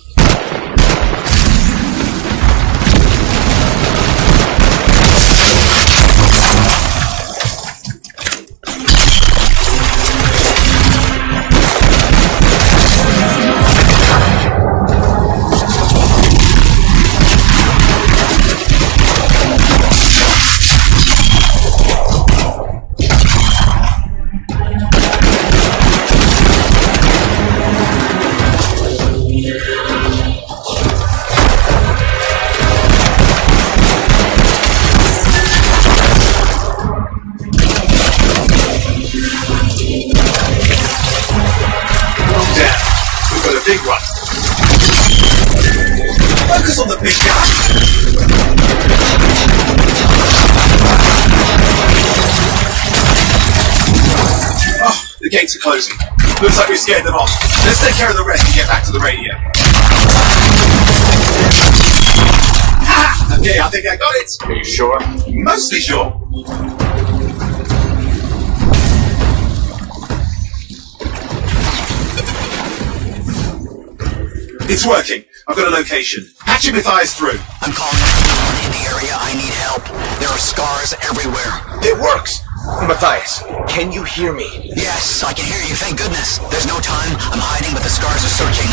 Big one. Focus on the big guy. Oh, the gates are closing. Looks like we scared them off. Let's take care of the rest and get back to the radio. Ah! Okay, I think I got it. Are you sure? Mostly sure. It's working. I've got a location. Patching Matthias through. I'm calling everyone in the area. I need help. There are scars everywhere. It works! Matthias, can you hear me? Yes, I can hear you. Thank goodness. There's no time. I'm hiding, but the scars are searching.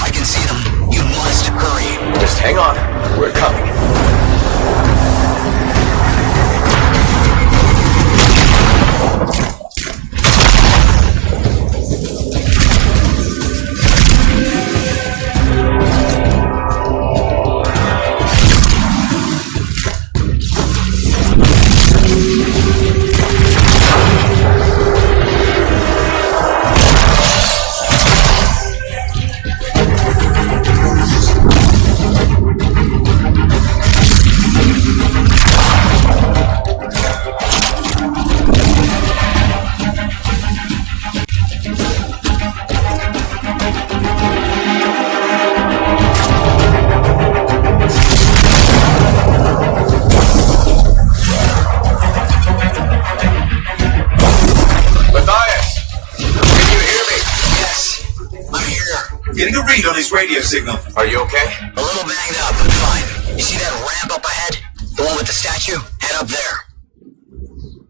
I can see them. You must hurry. Just hang on. We're coming. Getting a read on his radio signal. Are you okay? A little banged up, but fine. You see that ramp up ahead? The one with the statue? Head up there.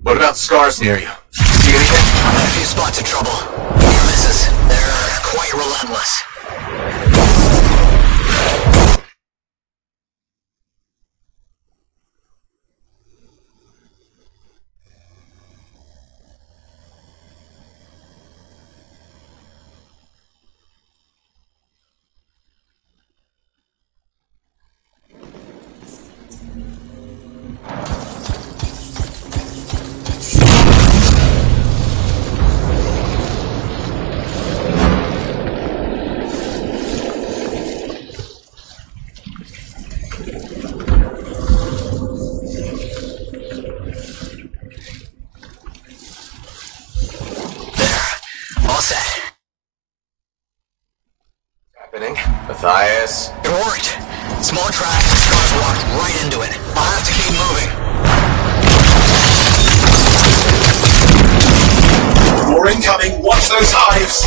What about scars near you? See anything? A few spots of trouble. Near misses. They're quite relentless. set. Happening. Matthias. It worked. Small crack, Scars walked right into it. I'll have to keep moving. More incoming. Watch those hives.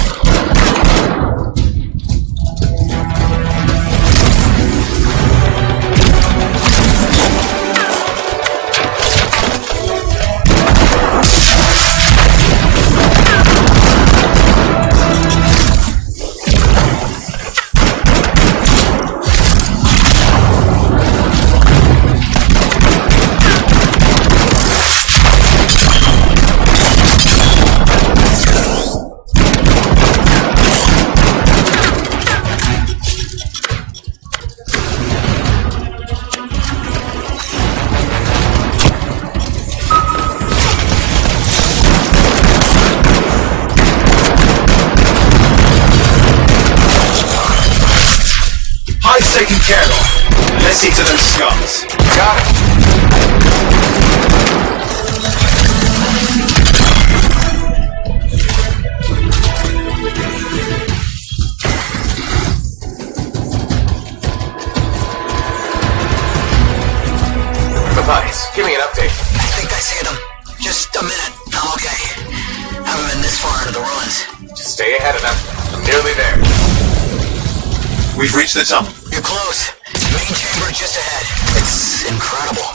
Taken care of. Let's see to those scars. Got it. Matthias, give me an update. I think I see them. Just a minute. I'm okay. Haven't been this far into the ruins. Just stay ahead of them. I'm nearly there. We've reached the tunnel. You're close. Main chamber just ahead. It's incredible.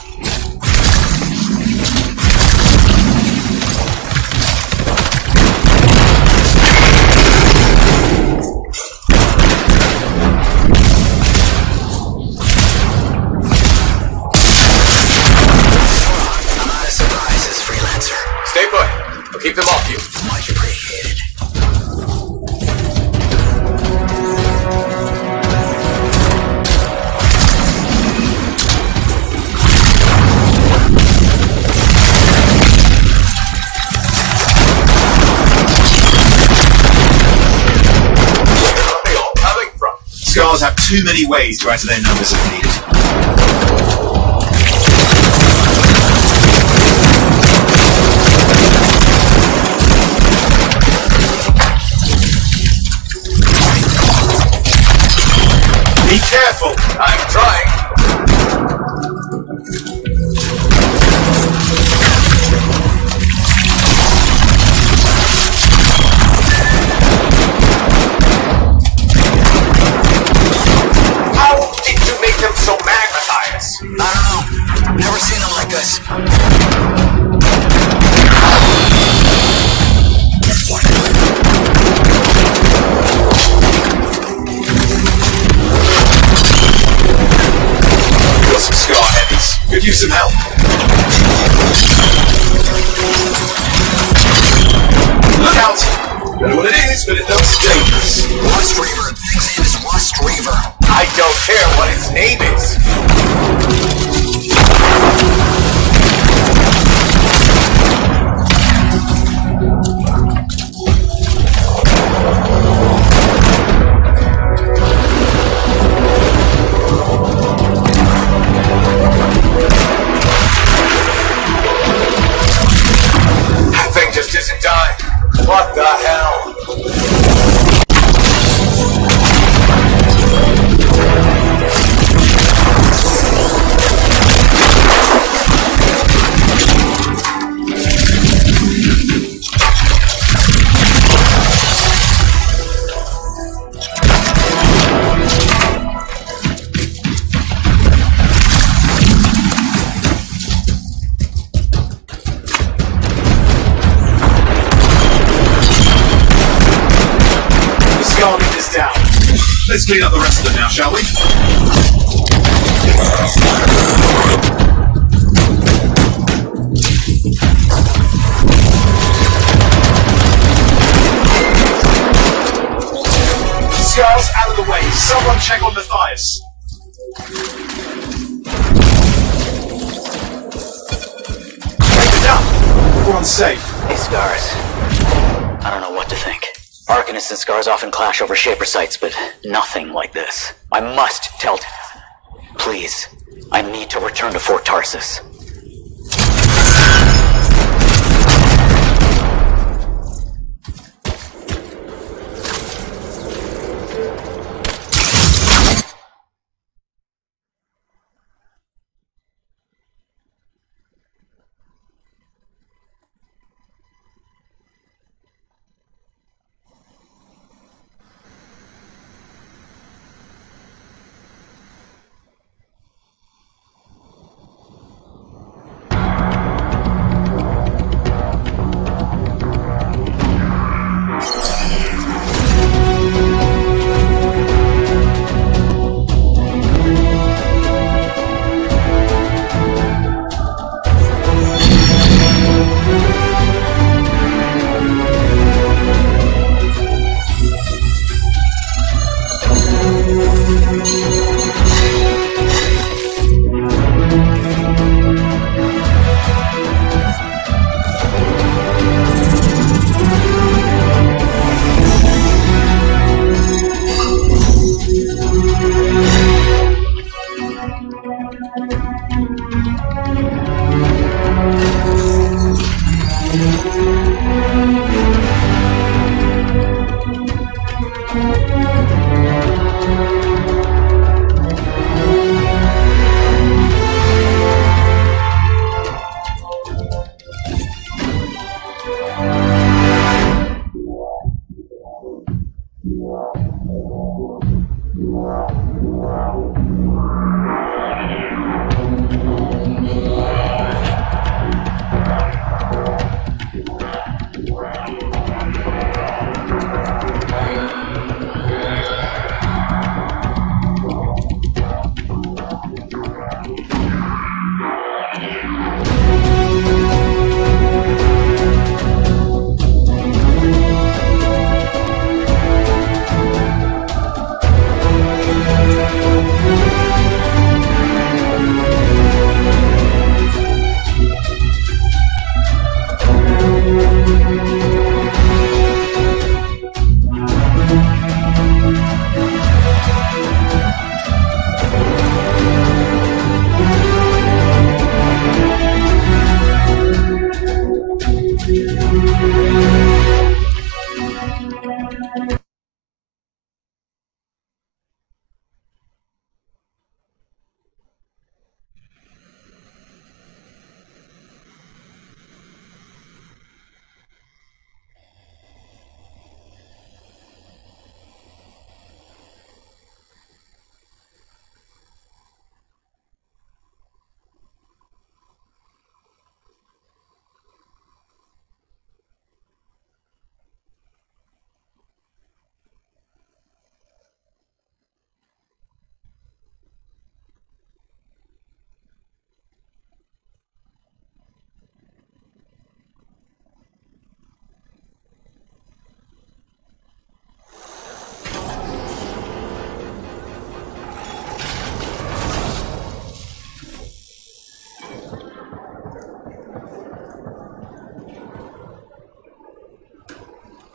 I'm out of surprises, Freelancer. Stay put. I'll keep them off you. Much appreciated. Scars have too many ways to add to their numbers if needed. Be careful! I'm trying. Them so mad, Matthias. I don't know. Never seen them like this. Got some scar heavies. Could use some help. Look out! Don't know what it is, but it looks dangerous. Rust Reaver. Thing's name is Rust Reaver. I don't care what its name is. That thing just isn't dying. What the hell? Let's clean up the rest of them now, shall we? Scars out of the way. Someone check on Matthias. Break it down. Everyone's safe. Hey, Scars. I don't know what to think. Arcanists and Scars often clash over Shaper sites, but nothing like this. I must tell Dad. Please, I need to return to Fort Tarsus.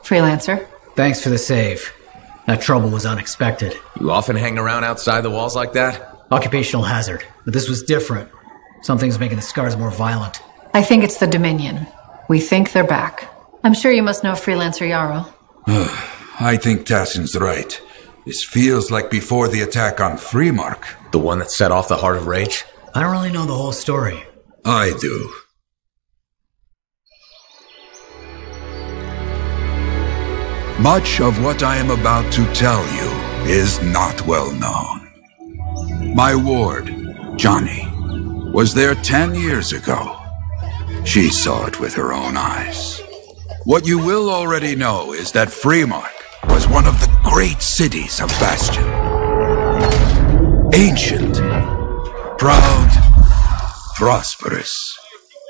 Freelancer. Thanks for the save. That trouble was unexpected. You often hang around outside the walls like that? Occupational hazard. But this was different. Something's making the scars more violent. I think it's the Dominion. We think they're back. I'm sure you must know Freelancer Yarrow. I think Tassin's right. This feels like before the attack on Freemark. The one that set off the Heart of Rage? I don't really know the whole story. I do. Much of what I am about to tell you is not well known. My ward, Johnny, was there 10 years ago. She saw it with her own eyes. What you will already know is that Freemark was one of the great cities of Bastion. Ancient, proud, prosperous.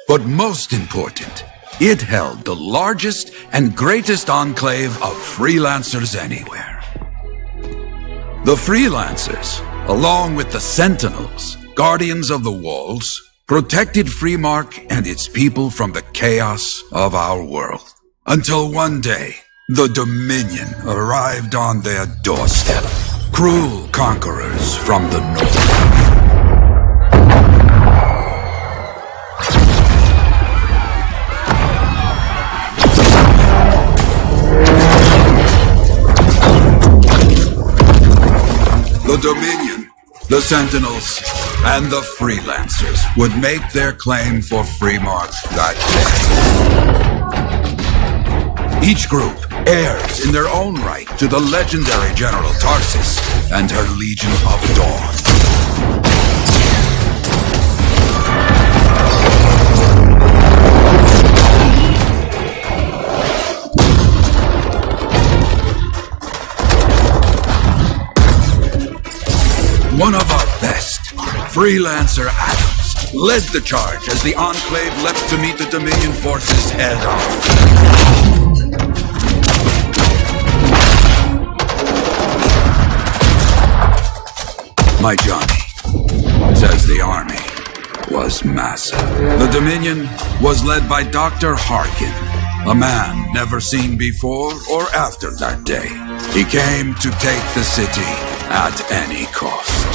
But most important, it held the largest and greatest enclave of freelancers anywhere. The freelancers, along with the Sentinels, guardians of the walls, protected Freemark and its people from the chaos of our world. Until one day, the Dominion arrived on their doorstep. Cruel conquerors from the north. The Dominion, the Sentinels, and the Freelancers would make their claim for Freemark that day. Each group heirs in their own right to the legendary General Tarsus and her Legion of Dawn. One of our best, Freelancer Adams, led the charge as the Enclave leapt to meet the Dominion forces head-on. My Johnny says the army was massive. The Dominion was led by Dr. Harkin, a man never seen before or after that day. He came to take the city at any cost.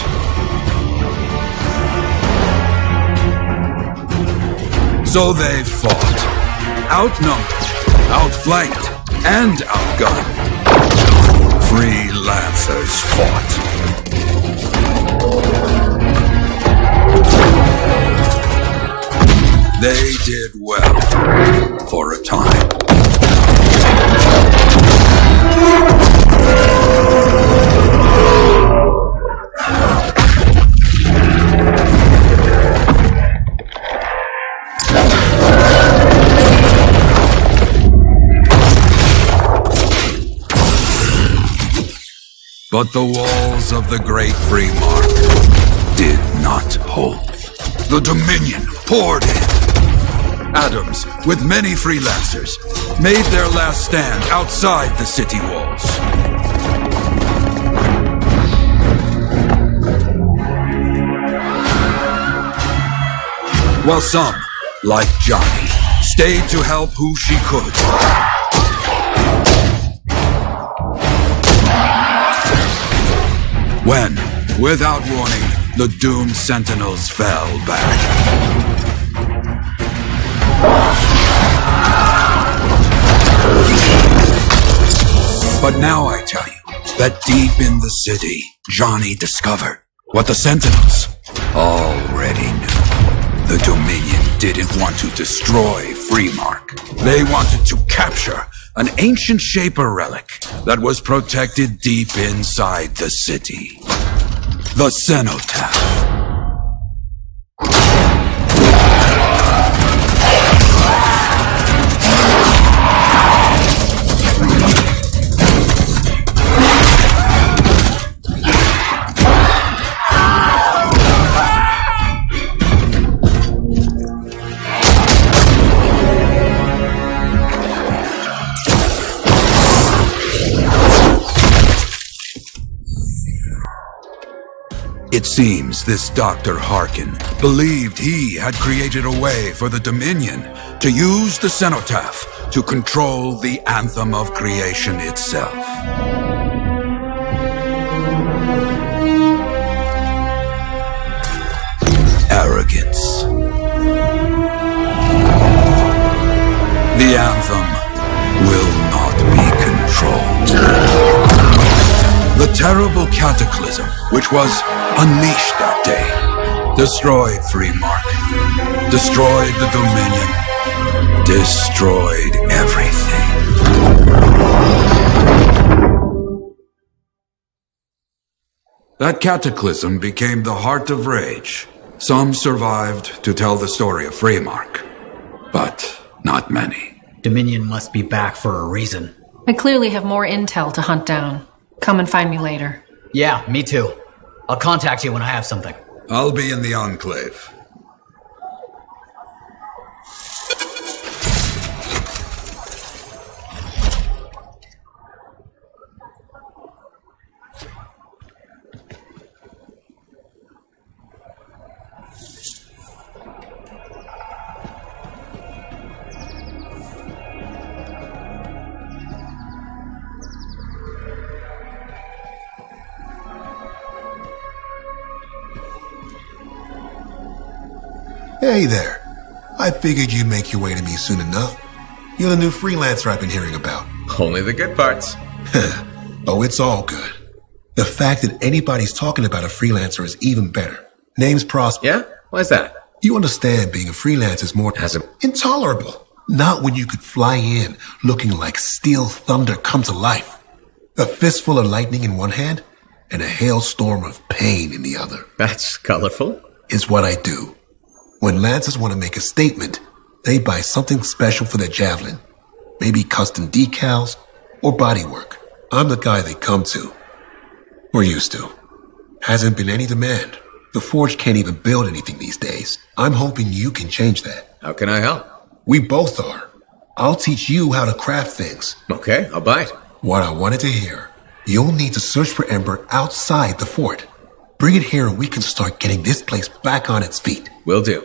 So they fought, outnumbered, outflanked, and outgunned. Freelancers fought. They did well for a time. But the walls of the Great Freemark did not hold. The Dominion poured in. Adams, with many freelancers, made their last stand outside the city walls. While some, like Johnny, stayed to help who she could. When, without warning, the doomed Sentinels fell back. But now I tell you that deep in the city, Johnny discovered what the Sentinels already knew. The Dominion didn't want to destroy Freemark. They wanted to capture an ancient Shaper relic that was protected deep inside the city. The Cenotaph. It seems this Dr. Harkin believed he had created a way for the Dominion to use the cenotaph to control the anthem of creation itself. Arrogance. The anthem will not be controlled. The terrible cataclysm which was unleashed that day destroyed Freemark, destroyed the Dominion, destroyed everything. That cataclysm became the heart of Rage. Some survived to tell the story of Freemark, but not many. Dominion must be back for a reason. I clearly have more intel to hunt down. Come and find me later. Yeah, me too. I'll contact you when I have something. I'll be in the Enclave. Hey there. I figured you'd make your way to me soon enough. You're the new freelancer I've been hearing about. Only the good parts. Oh, it's all good. The fact that anybody's talking about a freelancer is even better. Name's Prosper. Yeah? Why's that? You understand being a freelancer is more intolerable. Not when you could fly in looking like steel thunder come to life. A fistful of lightning in one hand and a hailstorm of pain in the other. That's colorful. Is what I do. When Lancers want to make a statement, they buy something special for their javelin. Maybe custom decals or bodywork. I'm the guy they come to. Or used to. Hasn't been any demand. The Forge can't even build anything these days. I'm hoping you can change that. How can I help? We both are. I'll teach you how to craft things. Okay, I'll bite. What I wanted to hear. You'll need to search for Ember outside the fort. Bring it here and we can start getting this place back on its feet. Will do.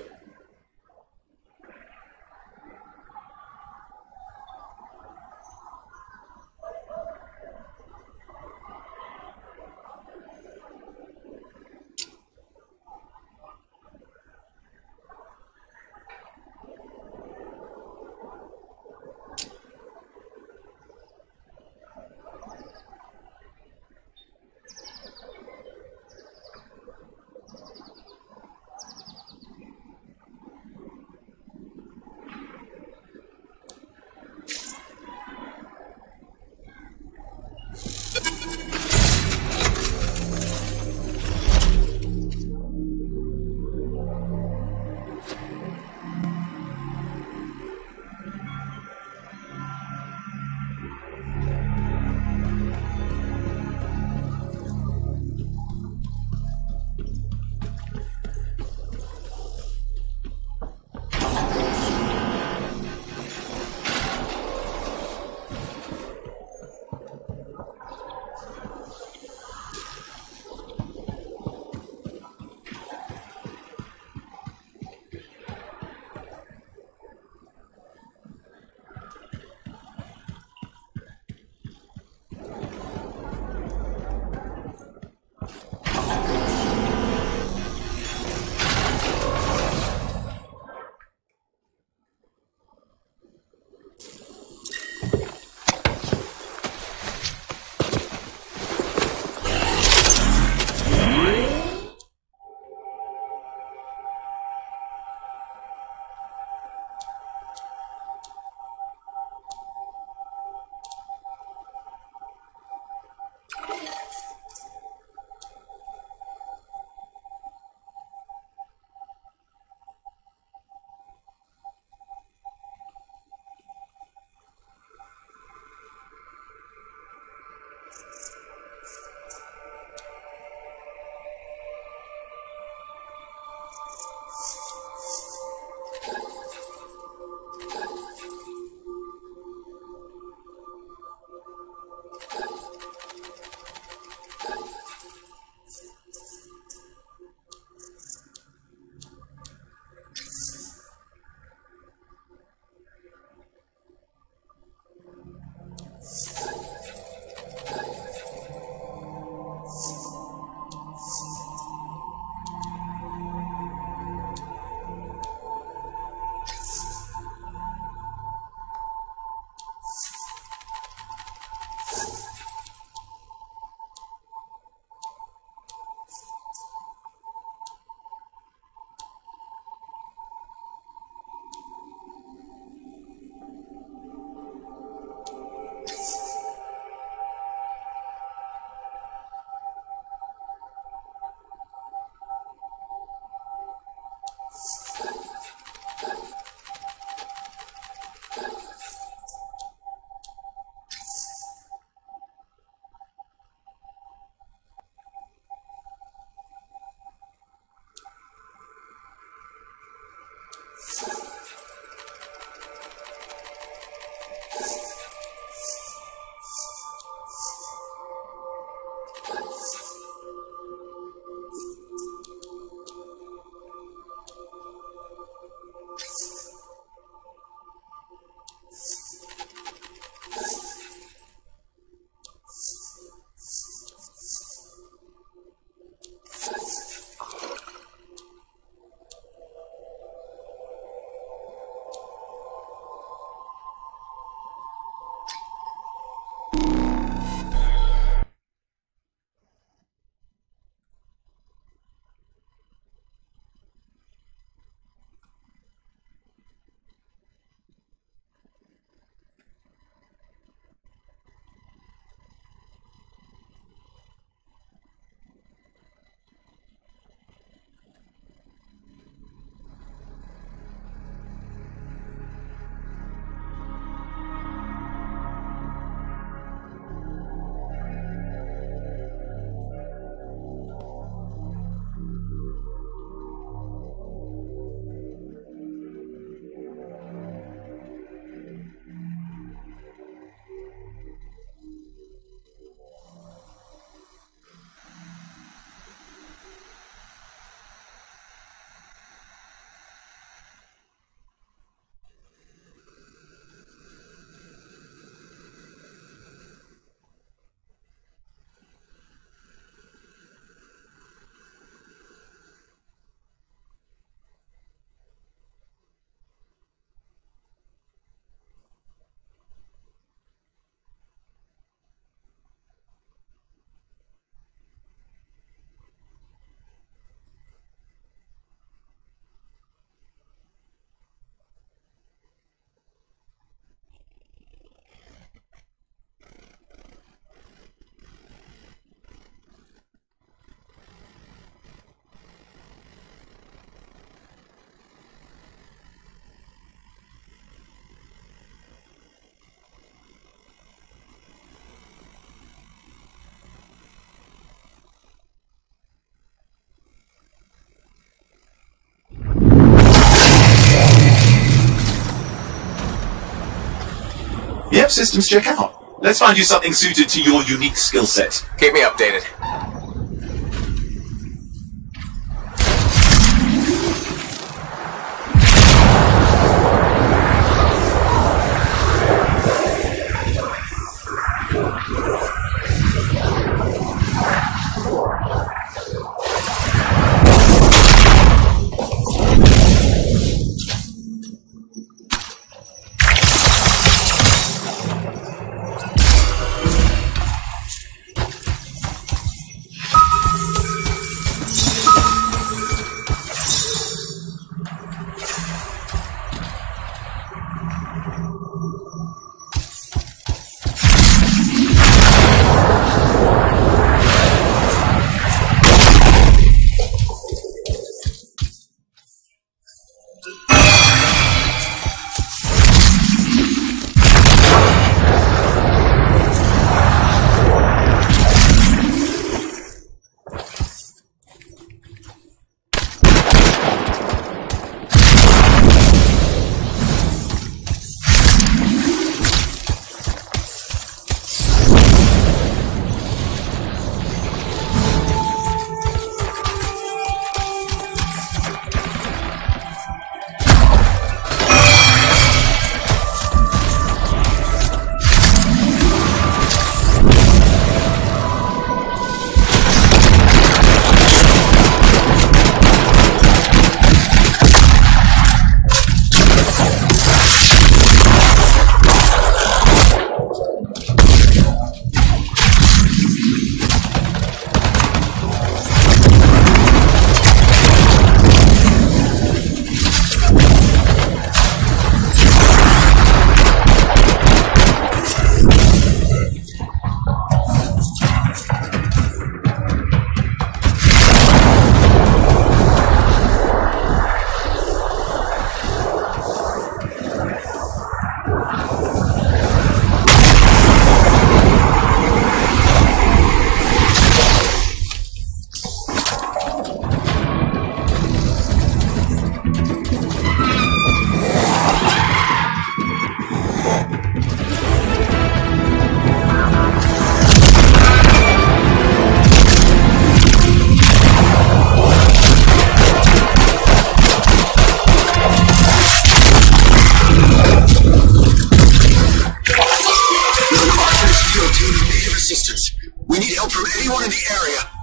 Yep, systems check out. Let's find you something suited to your unique skill set. Keep me updated.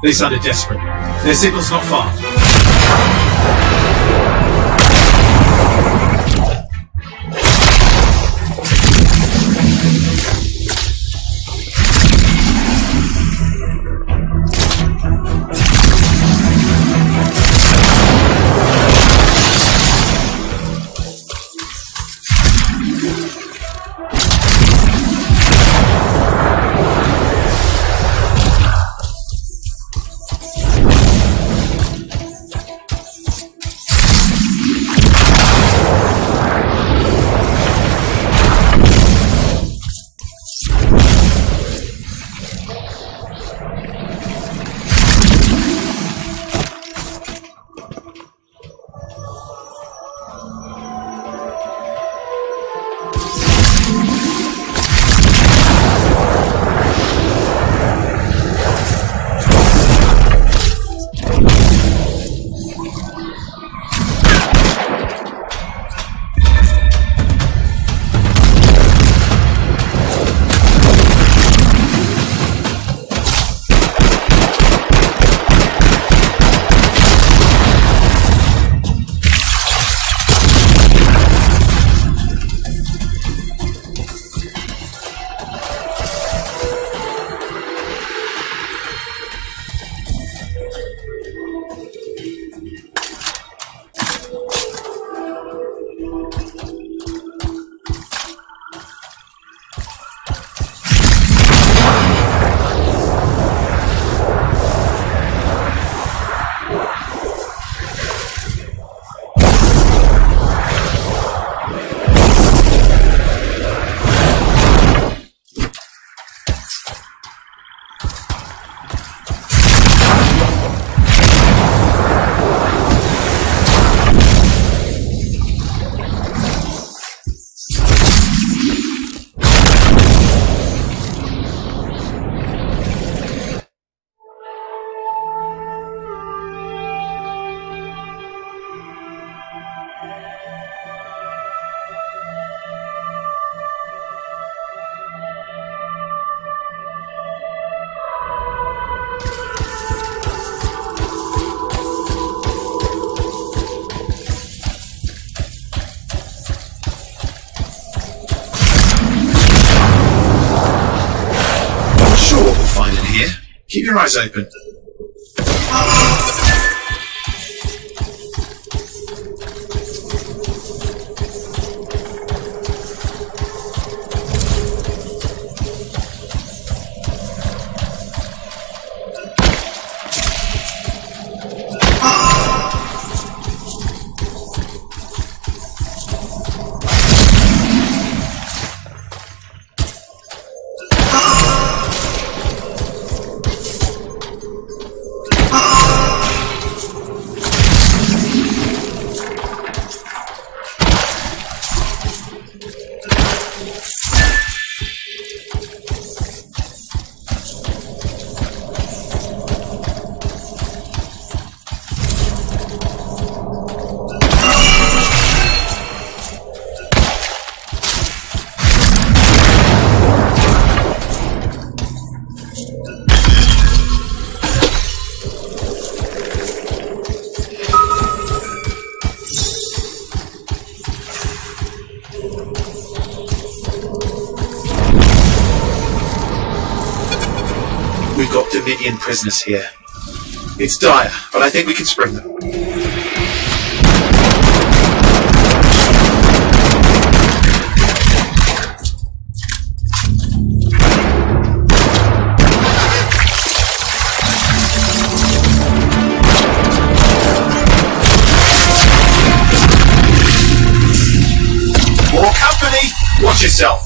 They sounded desperate. Their signal's not far. Keep your eyes open. We've got Dominion prisoners here. It's dire, but I think we can spring them. More company! Watch yourself!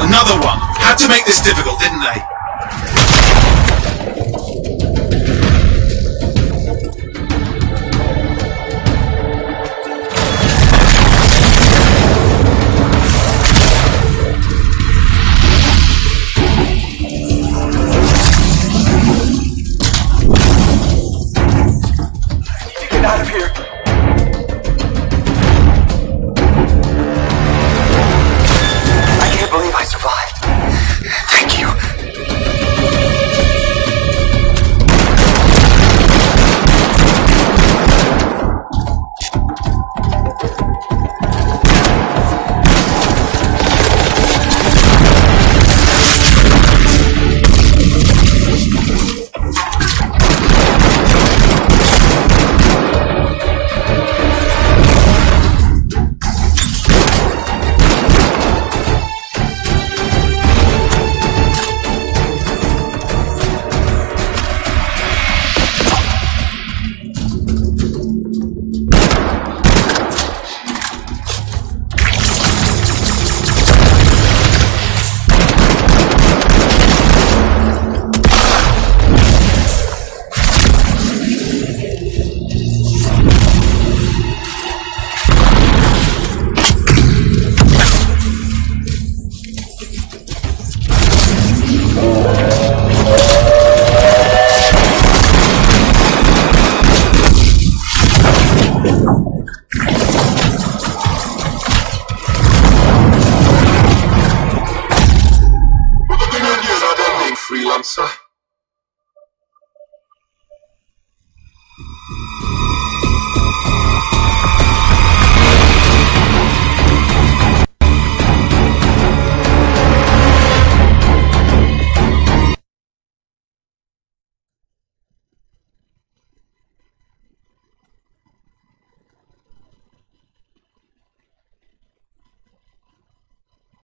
Another one. Had to make this difficult, didn't